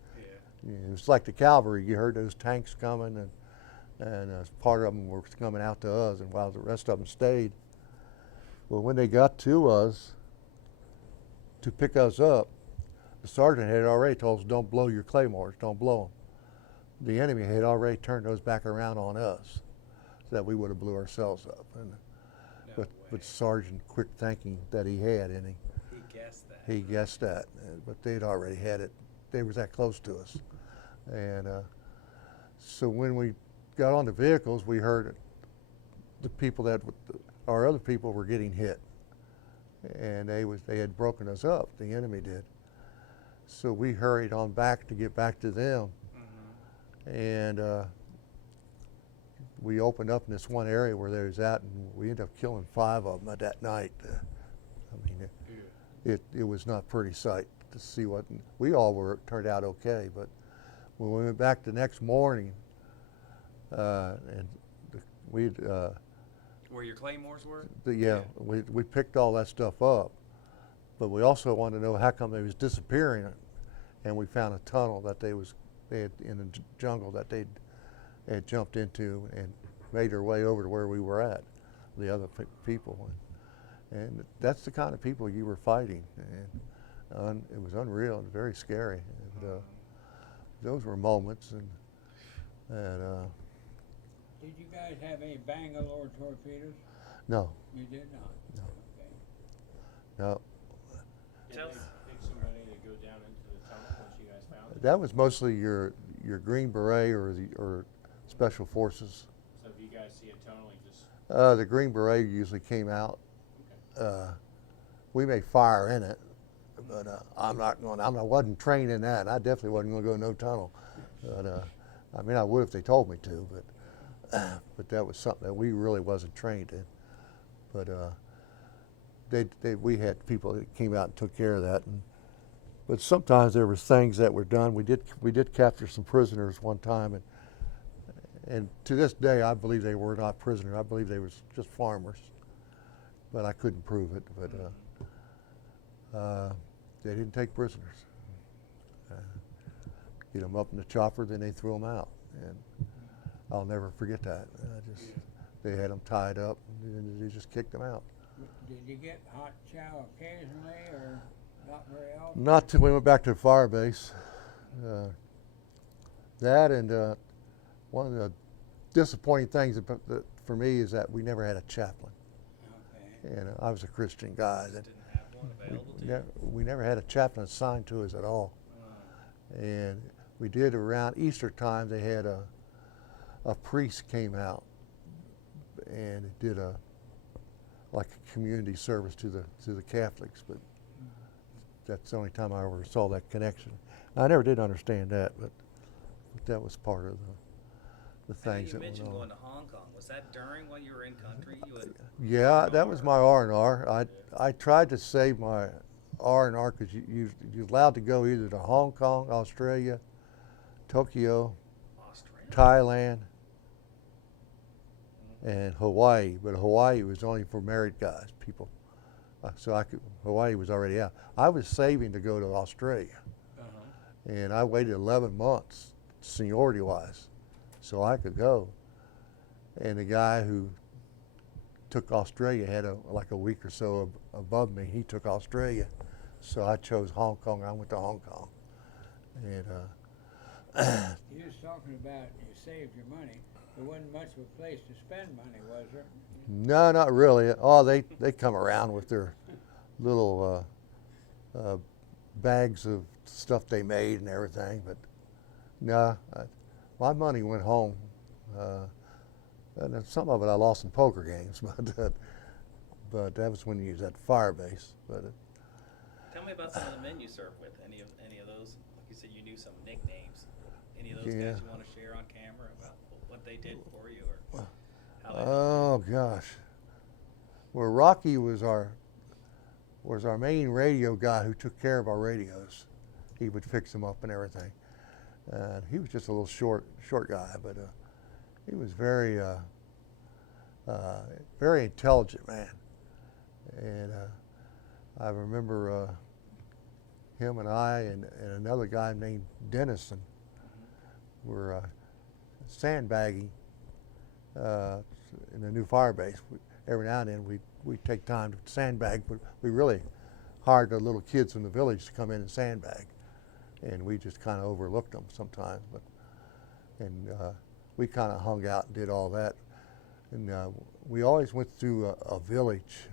it was like the cavalry. You heard those tanks coming, and part of them were coming out to us, and while the rest of them stayed. Well, when they got to us to pick us up, the sergeant had already told us, "Don't blow your claymores, don't blow them." The enemy had already turned those back around on us, so that we would have blew ourselves up. But Sergeant, quick thinking that he had, and He guessed that. he guessed that, but they'd already had it. They was that close to us. And so when we got on the vehicles, we heard the people our other people were getting hit, and they had broken us up. The enemy did. So we hurried on back to get back to them, and we opened up in this one area where they was at, and we ended up killing 5 of them at that night. I mean, it was not a pretty sight to see what we all turned out okay, but when we went back the next morning, and we'd Where your claymores were? we picked all that stuff up, but we also wanted to know how come they was disappearing, and we found a tunnel that they had in the jungle that they had jumped into and made their way over to where we were at, the other people, and that's the kind of people you were fighting, and it was unreal and very scary. And, those were moments, and Did you guys have any Bangalore torpedoes? no, You did not? No. Okay. no. Did Tell- they pick somebody to go down into the tunnel once you guys found it? That was mostly your Green Beret or Special Forces. So if you guys see a tunnel, you just, The Green Beret usually came out. okay. We may fire in it, but I wasn't trained in that. I definitely wasn't going to go no tunnel. But I mean, I would if they told me to, but that was something that we really wasn't trained in. But we had people that came out and took care of that. But sometimes there was things that were done. We did capture some prisoners one time, and to this day I believe they were not prisoners. I believe they was just farmers, but I couldn't prove it. But they didn't take prisoners. Get them up in the chopper, then they threw them out, and I'll never forget that. They had them tied up, and they just kicked them out. Did you get hot chow occasionally, or not very often? Not till we went back to the fire base. That and one of the disappointing things for me is that we never had a chaplain. Okay. And I was a Christian guy. Just didn't have one available to you? We never had a chaplain assigned to us at all. And we did around Easter time. They had a priest came out and did like a community service to the Catholics, but that's the only time I ever saw that connection. I never did understand that, but that was part of the things You that went mentioned on. going to Hong Kong. Was that during while you were in country? Yeah, that was my R&R. I tried to save my R&R because you're allowed to go either to Hong Kong, Australia, Tokyo, Australia. Thailand, and Hawaii. But Hawaii was only for married guys, people. So Hawaii was already out. I was saving to go to Australia, and I waited 11 months, seniority-wise, so I could go. And the guy who took Australia had like a week or so above me. He took Australia, so I chose Hong Kong. I went to Hong Kong, and You was talking about you saved your money. There wasn't much of a place to spend money, was there? no, not really. Oh, they come around with their little bags of stuff they made and everything, but no, my money went home. And then some of it I lost in poker games, but that was when you was at the fire base. But Tell me about some of the men you served with. Any of those? Like you said, you knew some nicknames. Any of those Yeah. guys you want to share on camera about what they did for you or how they? oh gosh, well Rocky was our main radio guy who took care of our radios. He would fix them up and everything. And he was just a little short guy, but he was very intelligent man. And I remember him and I and another guy named Dennison were sandbagging in the new fire base. Every now and then we'd take time to sandbag, but we really hired the little kids from the village to come in and sandbag. And we just kind of overlooked them sometimes, and we kind of hung out and did all that. And we always went through a village,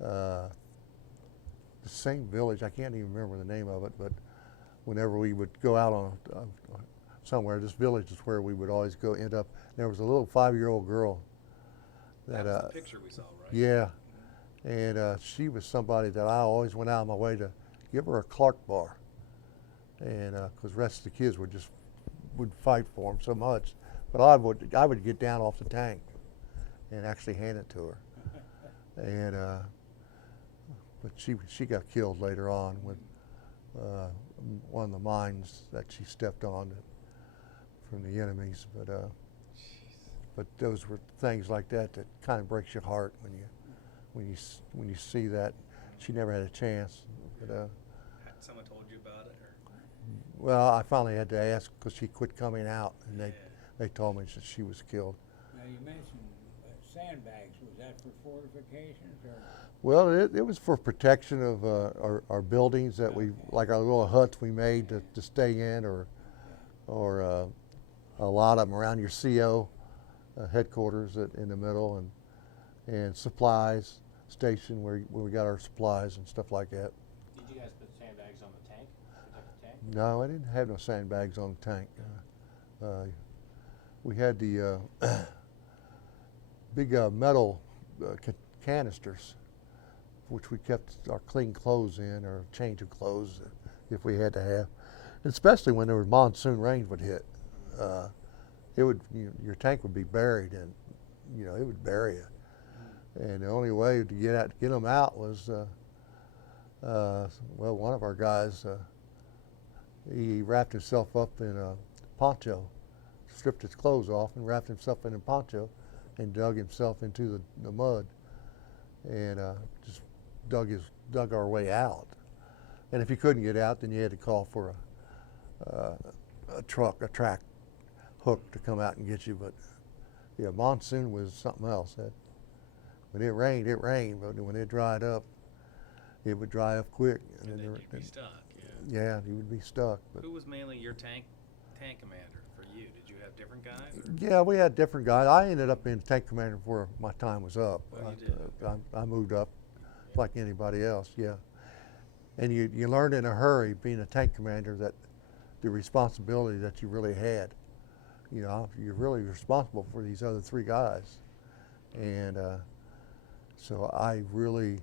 the same village, I can't even remember the name of it, but whenever we would go out on somewhere, this village is where we would always go end up. There was a little 5-year-old girl That was the picture we saw, right? yeah, and she was somebody that I always went out of my way to give her a Clark bar, and because the rest of the kids would fight for them so much, but I would get down off the tank and actually hand it to her, and but she got killed later on with one of the mines that she stepped on from the enemies, but those were things like that kind of breaks your heart when you see that. She never had a chance. But, Had someone told you about it? Or? well, I finally had to ask because she quit coming out, and Yeah. they told me that she was killed. Now, you mentioned sandbags. Was that for fortifications or? Well, it was for protection of our buildings that we, like our little huts we made to stay in, or a lot of them around your CO headquarters in the middle, and supplies station where we got our supplies and stuff like that. Did you guys put sandbags on the tank? Protect the tank? No, I didn't have no sandbags on the tank. We had the big metal canisters, which we kept our clean clothes in, or change of clothes if we had to have, especially when there was monsoon rain would hit. It would your tank would be buried, and it would bury you. And the only way to get them out was, well, one of our guys, he wrapped himself up in a poncho, stripped his clothes off, and wrapped himself in a poncho, and dug himself into the mud, and just dug our way out. And if you couldn't get out, then you had to call for a track hook to come out and get you. But yeah, monsoon was something else. When it rained, but when it dried up, it would dry up quick. And then you'd be stuck. Yeah. Yeah, you would be stuck. But Who was mainly your tank commander for you? Did you have different guys? Or? yeah, we had different guys. I ended up being tank commander before my time was up. Oh, you did? I moved up like anybody else, yeah. And you learned in a hurry, being a tank commander, that the responsibility that you really had. You're really responsible for these other 3 guys. And so I really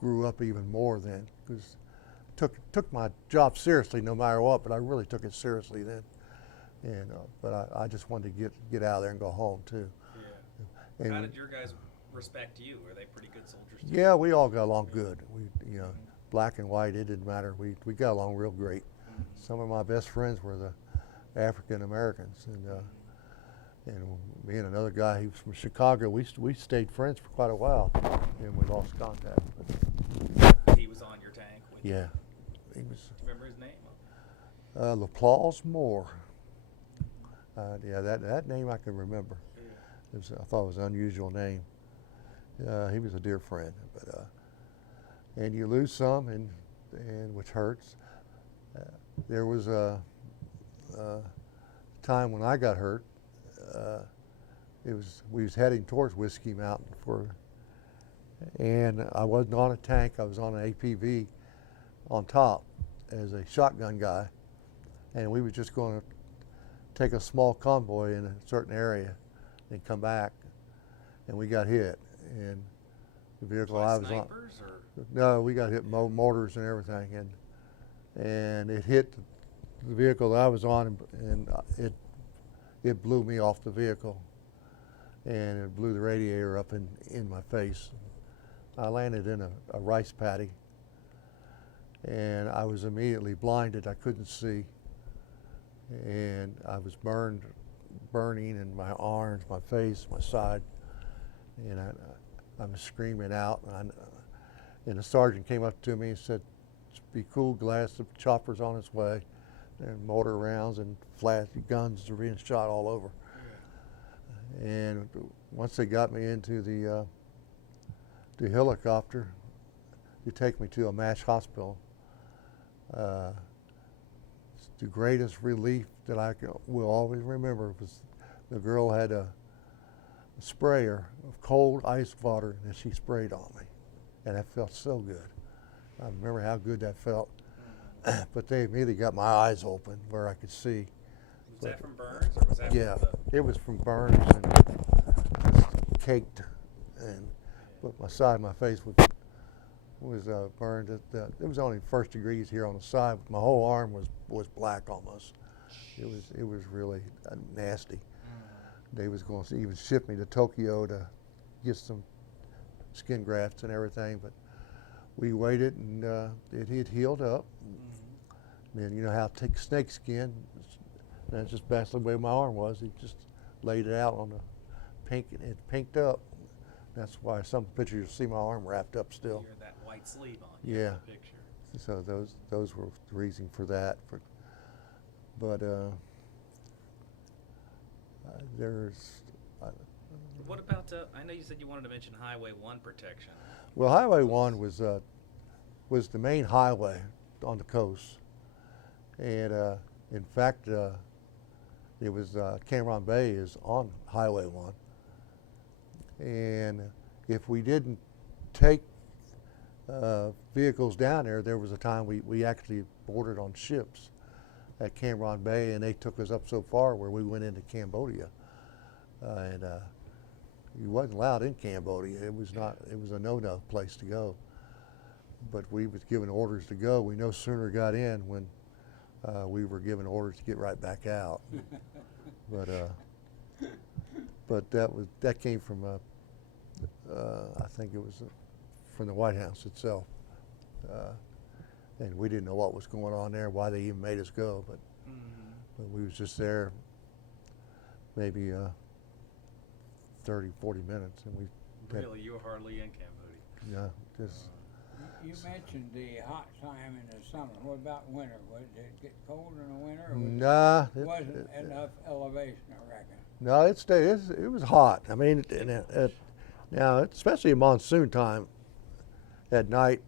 grew up even more then, because took my job seriously no matter what, but I really took it seriously then. And but I just wanted to get out of there and go home too. Yeah. And How did your guys respect you? Were they pretty good soldiers too? yeah, we all got along good. Black and white, it didn't matter. We got along real great. Mm-hmm. Some of my best friends were the African Americans, and me and another guy, he was from Chicago. We stayed friends for quite a while, and we lost contact. But He was on your tank with you? yeah, he was Do you remember his name? LaPlause Moore. Yeah, that name I can remember. Yeah. I thought it was an unusual name. He was a dear friend, but and you lose some, and which hurts. There was a time when I got hurt. We was heading towards Whiskey Mountain and I wasn't on a tank. I was on an APV on top as a shotgun guy, and we were just going to take a small convoy in a certain area and come back, and we got hit. And the vehicle By I was on. snipers or? No, we got hit mortars and everything, and it hit the vehicle that I was on, and it blew me off the vehicle, and it blew the radiator up in my face. I landed in a rice paddy, and I was immediately blinded. I couldn't see, and I was burning in my arms, my face, my side, and I'm screaming out, and the sergeant came up to me and said, "Be cool, Glass, the chopper's on its way," and mortar rounds and flash guns are being shot all over. Yeah. And once they got me into the helicopter to take me to a MASH hospital, the greatest relief that I will always remember was the girl had a sprayer of cold ice water that she sprayed on me, and that felt so good. I remember how good that felt. but they immediately got my eyes open where I could see. Was that from burns or was that Yeah, from the, it was from burns and just caked, and but my side of my face was burned. It was only first degrees here on the side. But my whole arm was black almost. It was really nasty. They was going to even ship me to Tokyo to get some skin grafts and everything, but we waited and it had healed up. And you know how thick snake skin. That's just basically the way my arm was. He just laid it out on the pink, and it pinked up. That's why some pictures you see my arm wrapped up still. you're that white sleeve on you in Yeah. the picture? So those were the reason for that. But there's What about, I know you said you wanted to mention Highway 1 protection. well, Highway 1 was the main highway on the coast, and in fact, it was Cameron Bay is on Highway 1, and if we didn't take vehicles down there, there was a time we actually boarded on ships at Cameron Bay, and they took us up so far where we went into Cambodia, and you wasn't allowed in Cambodia. It was not. It was a no-no place to go. But we was given orders to go. We no sooner got in when we were given orders to get right back out. But that came from I think it was from the White House itself, and we didn't know what was going on there, why they even made us go. But we was just there maybe 30, 40 minutes, and we had, Really, you were hardly in Cambodia. just You mentioned the hot time in the summer. What about winter? Did it get cold in the winter? Or nah. wasn't enough elevation, I reckon. No, it stayed. It was hot. I mean, now especially in monsoon time, at night,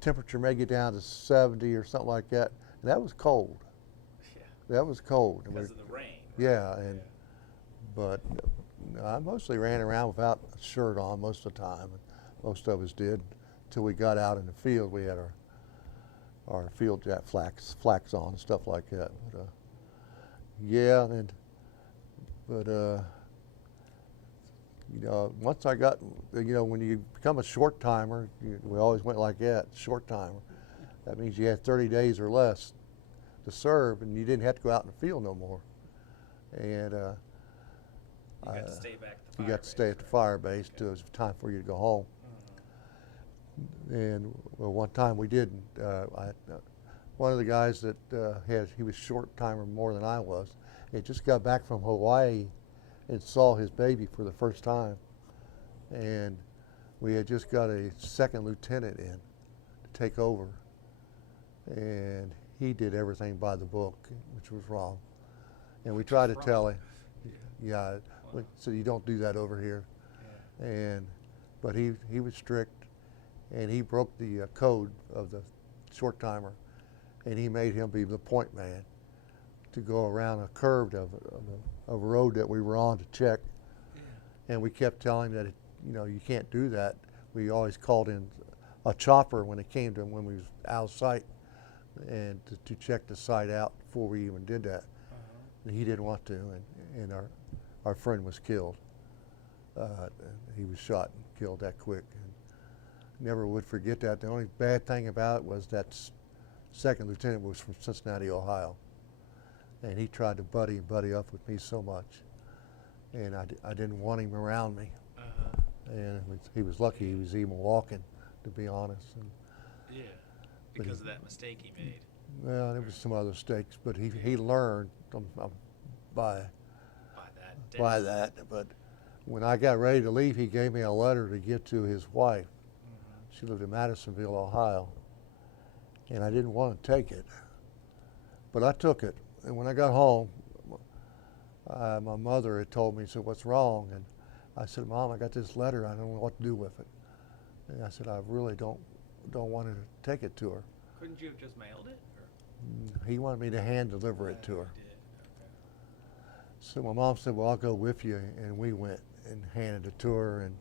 temperature may get down to 70 or something like that, and that was cold. Yeah, That was cold. because of the rain. Yeah, but I mostly ran around without a shirt on most of the time. Most of us did, until we got out in the field. We had our field jack flax on and stuff like that. But you know, once I got, you know, when you become a short timer, we always went like that, short timer. That means you had 30 days or less to serve, and you didn't have to go out in the field no more. And You got to stay back at the you fire got to stay at the base, fire base till it was time for you to go home. And well, one time we didn't. One of the guys that he was short timer more than I was. He just got back from Hawaii and saw his baby for the first time. And we had just got a second lieutenant in to take over. And he did everything by the book, which was wrong. And we tried to tell him, yeah, so you don't do that over here. Yeah. But he was strict, and he broke the code of the short timer, and he made him be the point man to go around a curve of a road that we were on to check. And we kept telling him that, you know, you can't do that. We always called in a chopper when it came to when we was out of sight, and to check the site out before we even did that. And he didn't want to, and our friend was killed. He was shot and killed that quick. And never would forget that. The only bad thing about it was that second lieutenant was from Cincinnati, Ohio. And he tried to buddy up with me so much. And I didn't want him around me. And he was lucky he was even walking, to be honest. And, Yeah, because of that mistake he made. well, there was some other mistakes, but he learned by that. But when I got ready to leave, he gave me a letter to get to his wife. She lived in Madisonville, Ohio, and I didn't want to take it, but I took it. And when I got home, my mother had told me, said, "What's wrong?" And I said, "Mom, I got this letter. I don't know what to do with it." And I said, "I really don't want to take it to her." Couldn't you have just mailed it? He wanted me to hand deliver it to her. You did. Okay. So my mom said, "Well, I'll go with you," and we went and handed it to her, and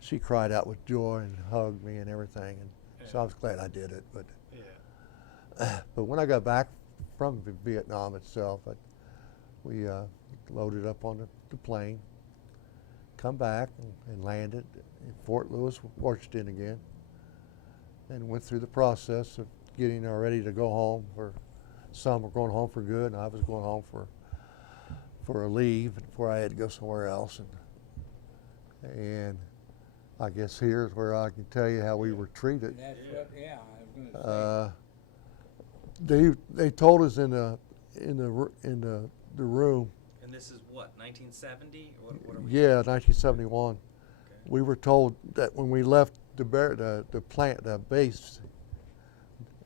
she cried out with joy and hugged me and everything, and So I was glad I did it. But Yeah. but when I got back from Vietnam itself, we loaded up on the plane, come back and landed in Fort Lewis, Washington again, and went through the process of getting ready to go home. Where some were going home for good, and I was going home for a leave before I had to go somewhere else. And I guess here's where I can tell you how we were treated. That's what, yeah, I was gonna say. They told us in the room. And this is what, 1970? What are we? Yeah, 1971. Okay. We were told that when we left the plant, the base,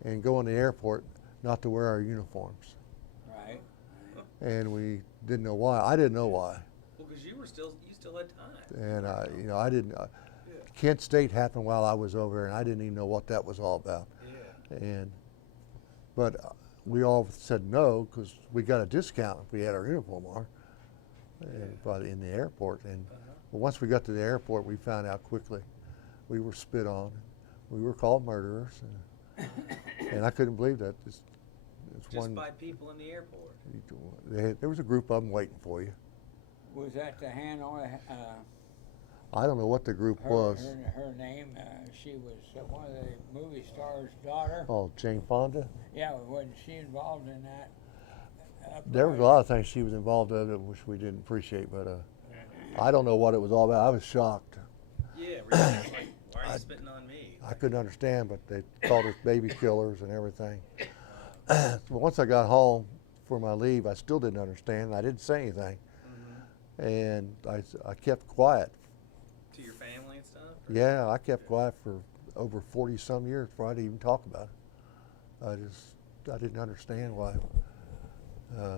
and go in the airport, not to wear our uniforms. Right. And we didn't know why. I didn't know why. Well, because you still had time. And I didn't. Kent State happened while I was over there, and I didn't even know what that was all about. Yeah. But we all said no because we got a discount if we had our uniform on. But in the airport, and once we got to the airport, we found out quickly we were spit on. We were called murderers, and I couldn't believe that. Just by people in the airport. There was a group of them waiting for you. Was that the Hanoi, I don't know what the group was. her name, she was one of the movie stars' daughter? Oh, Jane Fonda. Yeah, wasn't she involved in that? There was a lot of things she was involved in, which we didn't appreciate, but I don't know what it was all about. I was shocked. Yeah, really. Like, why are you spitting on me? I couldn't understand, but they called us baby killers and everything. But once I got home for my leave, I still didn't understand. I didn't say anything, and I kept quiet. To your family and stuff? Yeah, I kept quiet for over 40-some years before I'd even talk about it. I didn't understand why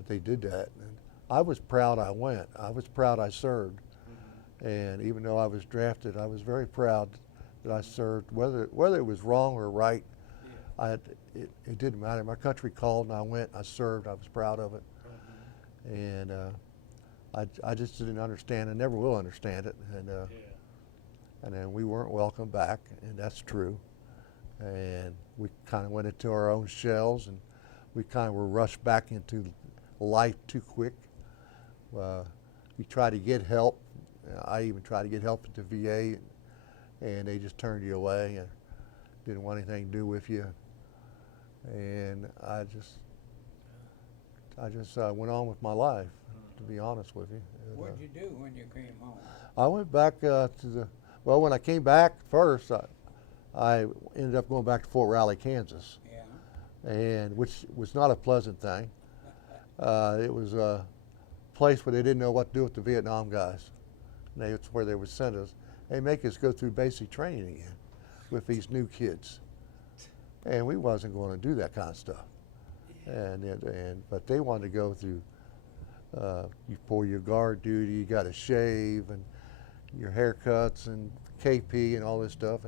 they did that. And I was proud I went. I was proud I served. And even though I was drafted, I was very proud that I served. Whether it was wrong or right, it didn't matter. My country called and I went. I served. I was proud of it. And I just didn't understand and never will understand it. And then we weren't welcome back, and that's true. And we kind of went into our own shells, and we kind of were rushed back into life too quick. You try to get help. I even tried to get help at the VA, and they just turned you away and didn't want anything to do with you. And I just went on with my life, to be honest with you. And, What'd you do when you came home? I went back well, when I came back first, I ended up going back to Fort Riley, Kansas, and which was not a pleasant thing. It was a place where they didn't know what to do with the Vietnam guys. That's where they would send us. They make us go through basic training again with these new kids, and we wasn't going to do that kind of stuff. But they wanted to go through. For your guard duty, you got to shave and your haircuts and KP and all this stuff,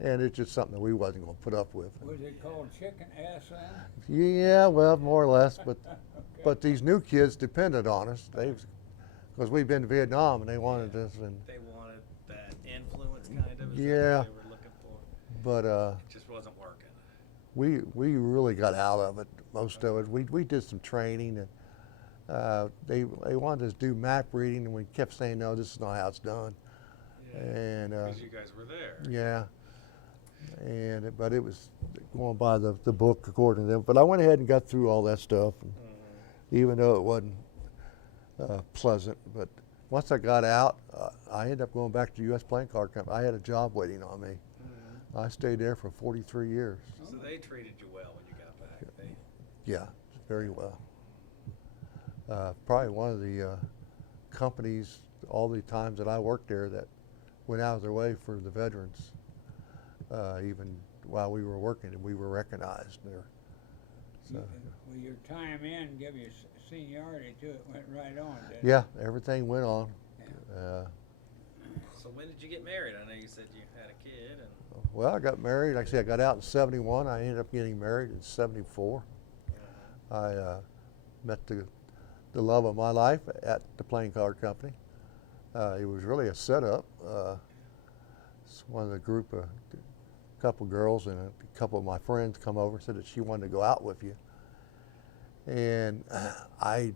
and it's just something that we wasn't going to put up with. Was it called chicken ass then? Yeah, well, more or less, but these new kids depended on us. Because we've been to Vietnam and they wanted us, and They wanted that influence, kind of. Is Yeah. that what they were looking for? but It just wasn't working. we really got out of it, most of it. We did some training, and they wanted us to do map reading, and we kept saying, no, this is not how it's done. And Because you guys were there. yeah, but it was going by the book according to them. But I went ahead and got through all that stuff, and even though it wasn't pleasant. But once I got out, I ended up going back to U.S. Playing Card Company. I had a job waiting on me. I stayed there for 43 years. So they treated you well when you got back. Yeah, very well. Probably one of the companies, all the times that I worked there, that went out of their way for the veterans. Even while we were working, we were recognized there. So, Well, your time in gave you seniority to it, went right on, didn't it? yeah, everything went on. So when did you get married? I know you said you had a kid. And Well, I got married. Like I said, I got out in '71. I ended up getting married in '74. I met the love of my life at the Playing Card Company. It was really a setup. It's one of the group of couple girls and a couple of my friends come over and said that she wanted to go out with you. And I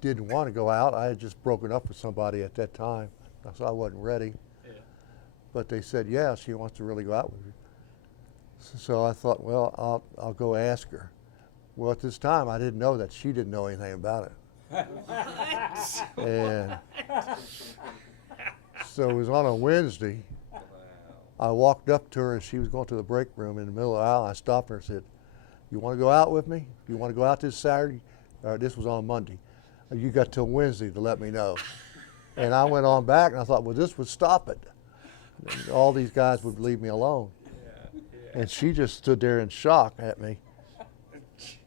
didn't want to go out. I had just broken up with somebody at that time, so I wasn't ready. Yeah. But they said, yeah, she wants to really go out with you. So I thought, well, I'll go ask her. Well, at this time, I didn't know that she didn't know anything about it. And so it was on a Wednesday. Wow. I walked up to her as she was going to the break room in the middle of the aisle. I stopped her and said, you want to go out with me? You want to go out this Saturday? This was on Monday. You got till Wednesday to let me know. And I went on back and I thought, well, this would stop it. And all these guys would leave me alone. Yeah. Yeah. And she just stood there in shock at me.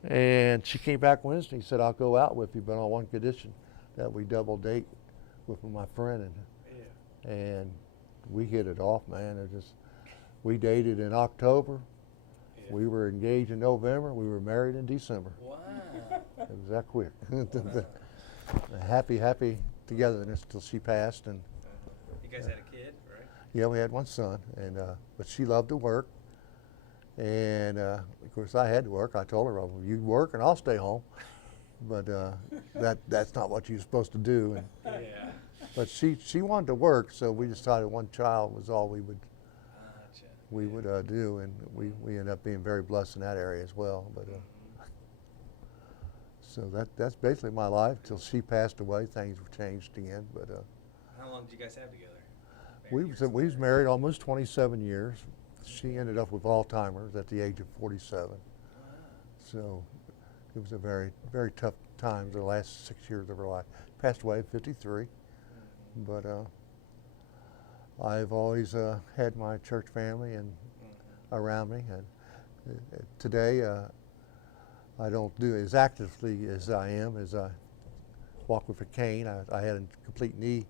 And she came back Wednesday and said, I'll go out with you, but on one condition, that we double date with my friend. Yeah. And we hit it off, man. We dated in October. Yeah. We were engaged in November. We were married in December. Wow. It was that quick. Happy togetherness till she passed. And You guys had a kid, right? yeah, we had one son, and but she loved to work. And of course, I had to work. I told her, well, you work and I'll stay home. But that's not what you're supposed to do. And, Yeah. but she wanted to work, so we decided one child was all we would Gotcha. do, and we ended up being very blessed in that area as well. But so that's basically my life till she passed away. Things were changed again. But How long did you guys have together? we was married almost 27 years. She ended up with Alzheimer's at the age of 47. Wow. So it was a very, very tough time the last 6 years of her life. Passed away at 53. But I've always had my church family and around me. And today I don't do as actively as I am as I walk with a cane. I had a complete knee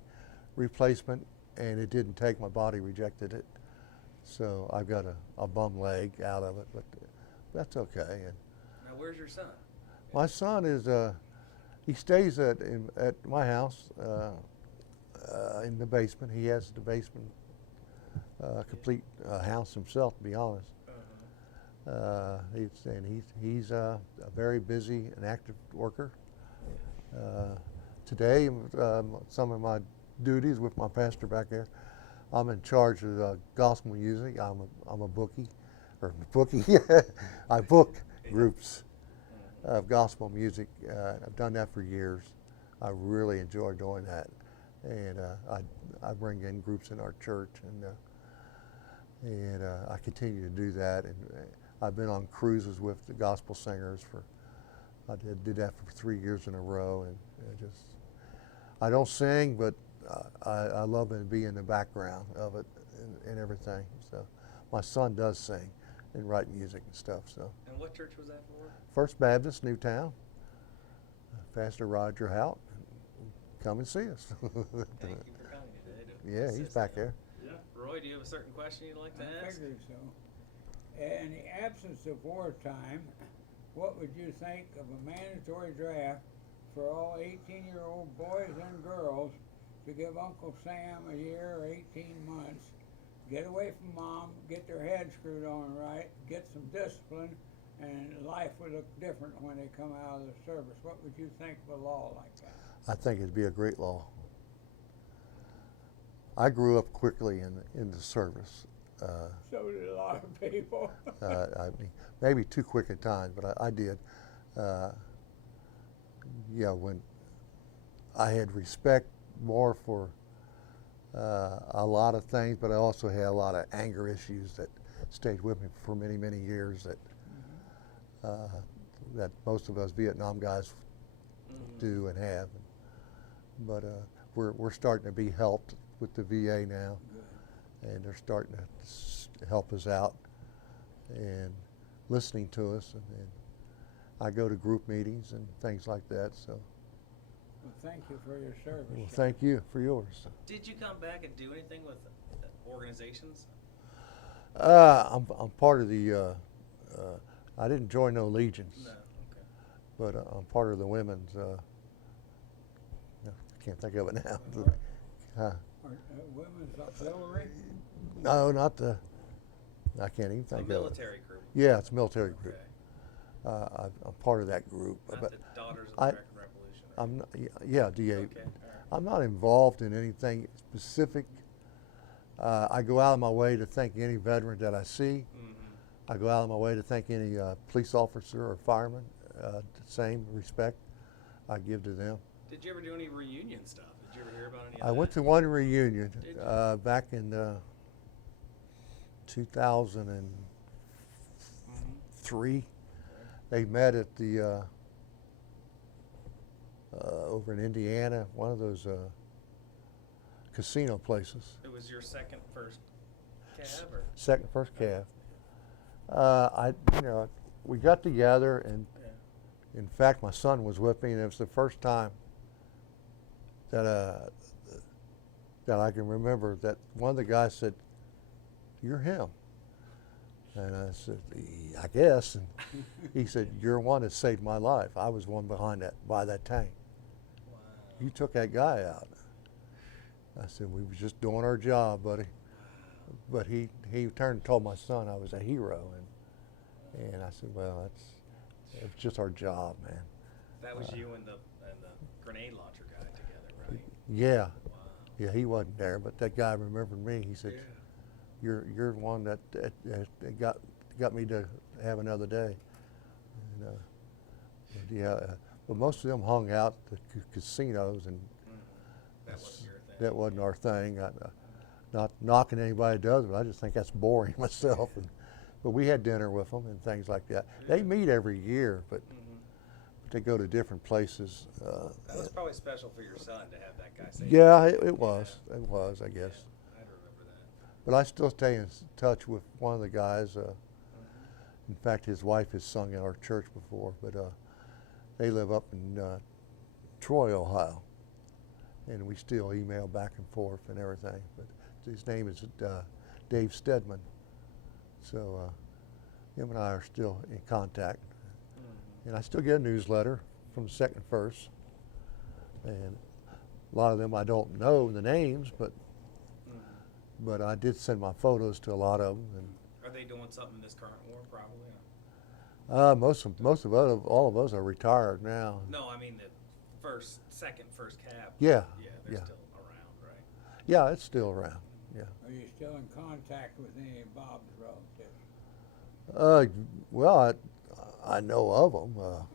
replacement, and it didn't take. My body rejected it. So I've got a bum leg out of it, but that's okay. And Now, where's your son? my son is, he stays at my house in the basement. He has the basement complete house himself, to be honest. He's a very busy and active worker. Today, some of my duties with my pastor back there, I'm in charge of gospel music. I'm a bookie, I book groups of gospel music. I've done that for years. I really enjoy doing that, and I bring in groups in our church, and I continue to do that. And I've been on cruises with the gospel singers I did that for 3 years in a row, and I don't sing, but I love to be in the background of it and everything. So my son does sing and write music and stuff. So And what church was that for? First Baptist, Newtown. Pastor Roger Hout, come and see us. Thank you for coming today. Yeah, he's assist back us. there. Yeah. Roy, do you have a certain question you'd like to I ask? figured so. In the absence of wartime, what would you think of a mandatory draft for all 18-year-old boys and girls to give Uncle Sam a year or 18 months, get away from mom, get their head screwed on right, get some discipline, and life would look different when they come out of the service? What would you think of a law like that? I think it'd be a great law. I grew up quickly in the service. So did a lot of people. I mean, maybe too quick at times, but I did. When I had respect more for a lot of things, but I also had a lot of anger issues that stayed with me for many, many years that most of us Vietnam guys do and have. But we're starting to be helped with the VA now, and they're starting to help us out and listening to us. And I go to group meetings and things like that. So, Well, thank you for your service. well, sir. thank you for yours. Did you come back and do anything with organizations? I'm part of the. I didn't join no legions, No. Okay. but I'm part of the women's. I can't think of it now. Or, women's auxiliary? No, not the. I can't even A think of it. military group. Yeah, it's a military group. Okay. I'm part of that group. Not But the Daughters of the I- American Revolution. right? I'm not, yeah, DA. Okay. All right. I'm not involved in anything specific. I go out of my way to thank any veteran that I see. Mm-hmm. I go out of my way to thank any police officer or fireman. The same respect I give to them. Did you ever do any reunion stuff? Did you ever hear about any of I that? went to one reunion Did you? back in 2003. Mhm. They met at the over in Indiana, one of those casino places. It was your first cab, or? First calf. We got together, and Yeah. in fact, my son was with me, and it was the first time that I can remember that one of the guys said, "You're him," and I said, "I guess." And he said, "You're one that saved my life. I was one by that tank. Wow. You took that guy out." I said, "We were just doing our job, buddy." But he turned and told my son I was a hero, and I said, "Well, it's just our job, man." That was you and the grenade launcher guy together, right? Yeah, Wow. yeah, he wasn't there, but that guy remembered me. He said, Yeah. "You're the one that got me to have another day." And, but yeah, but most of them hung out at the casinos, and That wasn't your thing. that wasn't our thing. Not knocking anybody that does, but I just think that's boring myself. But we had dinner with them and things like that. They meet every year, but Mhm. they go to different places. That was probably special for your son to have that guy say. Yeah, it was. It was, I guess. Yeah, I remember that. But I still stay in touch with one of the guys. In fact, his wife has sung at our church before, but they live up in Troy, Ohio, and we still email back and forth and everything. But his name is Dave Stedman, so him and I are still in contact. Mhm. And I still get a newsletter from Second First, and a lot of them I don't know the names, but Mhm. I did send my photos to a lot of them. And Are they doing something in this current war? Probably. most of us, all of us are retired now. No, I mean the first cab. Yeah, Yeah, they're yeah. still around, right? Yeah, it's still around. Yeah. Are you still in contact with any of Bob's relatives? Well, I know of them. Oh,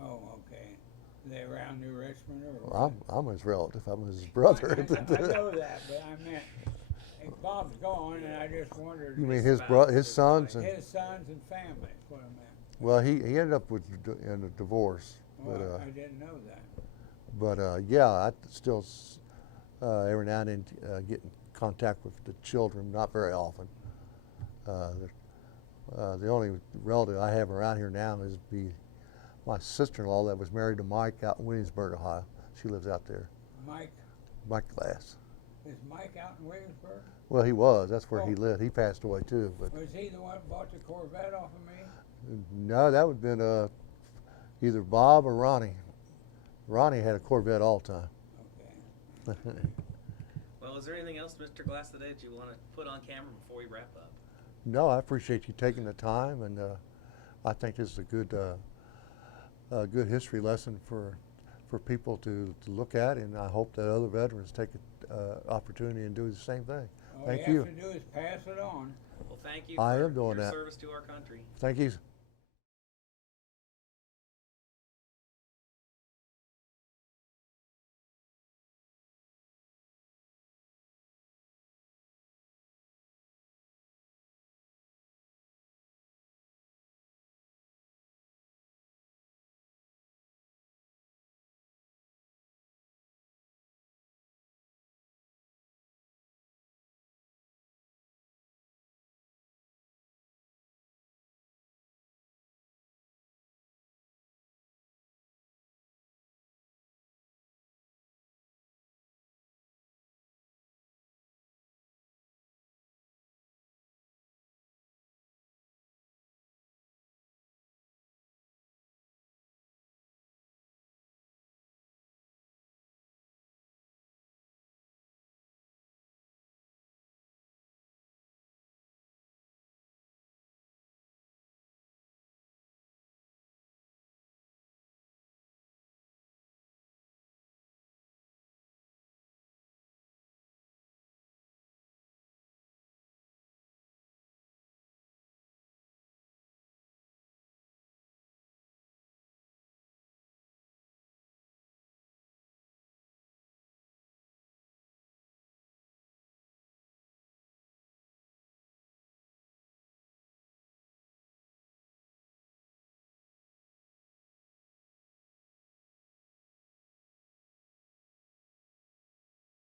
okay. Are they around New Richmond or what? I'm his relative. I'm his brother. I know that, but I meant, if Bob's gone, and I just wondered. You mean His his sons? And, His sons and family, is what I meant. well, he ended up in a divorce. Oh, I didn't know that. But yeah, I still every now and then get in contact with the children. Not very often. The only relative I have around here now is my sister-in-law that was married to Mike out in Williamsburg, Ohio. She lives out there. Mike Glass. Is Mike out in Williamsburg? Well, he was. That's where he Oh. lived. He passed away too. But Was he the one that bought the Corvette off of me? no, that would have been either Bob or Ronnie. Ronnie had a Corvette all the time. Okay. Well, is there anything else, Mr. Glass, today that you want to put on camera before we wrap up? No, I appreciate you taking the time, and I think this is a good history lesson for people to look at, and I hope that other veterans take an opportunity and do the same thing. All Thank you you. have to do is pass it on. Well, thank you I for am doing your that. service to our country. Thank you.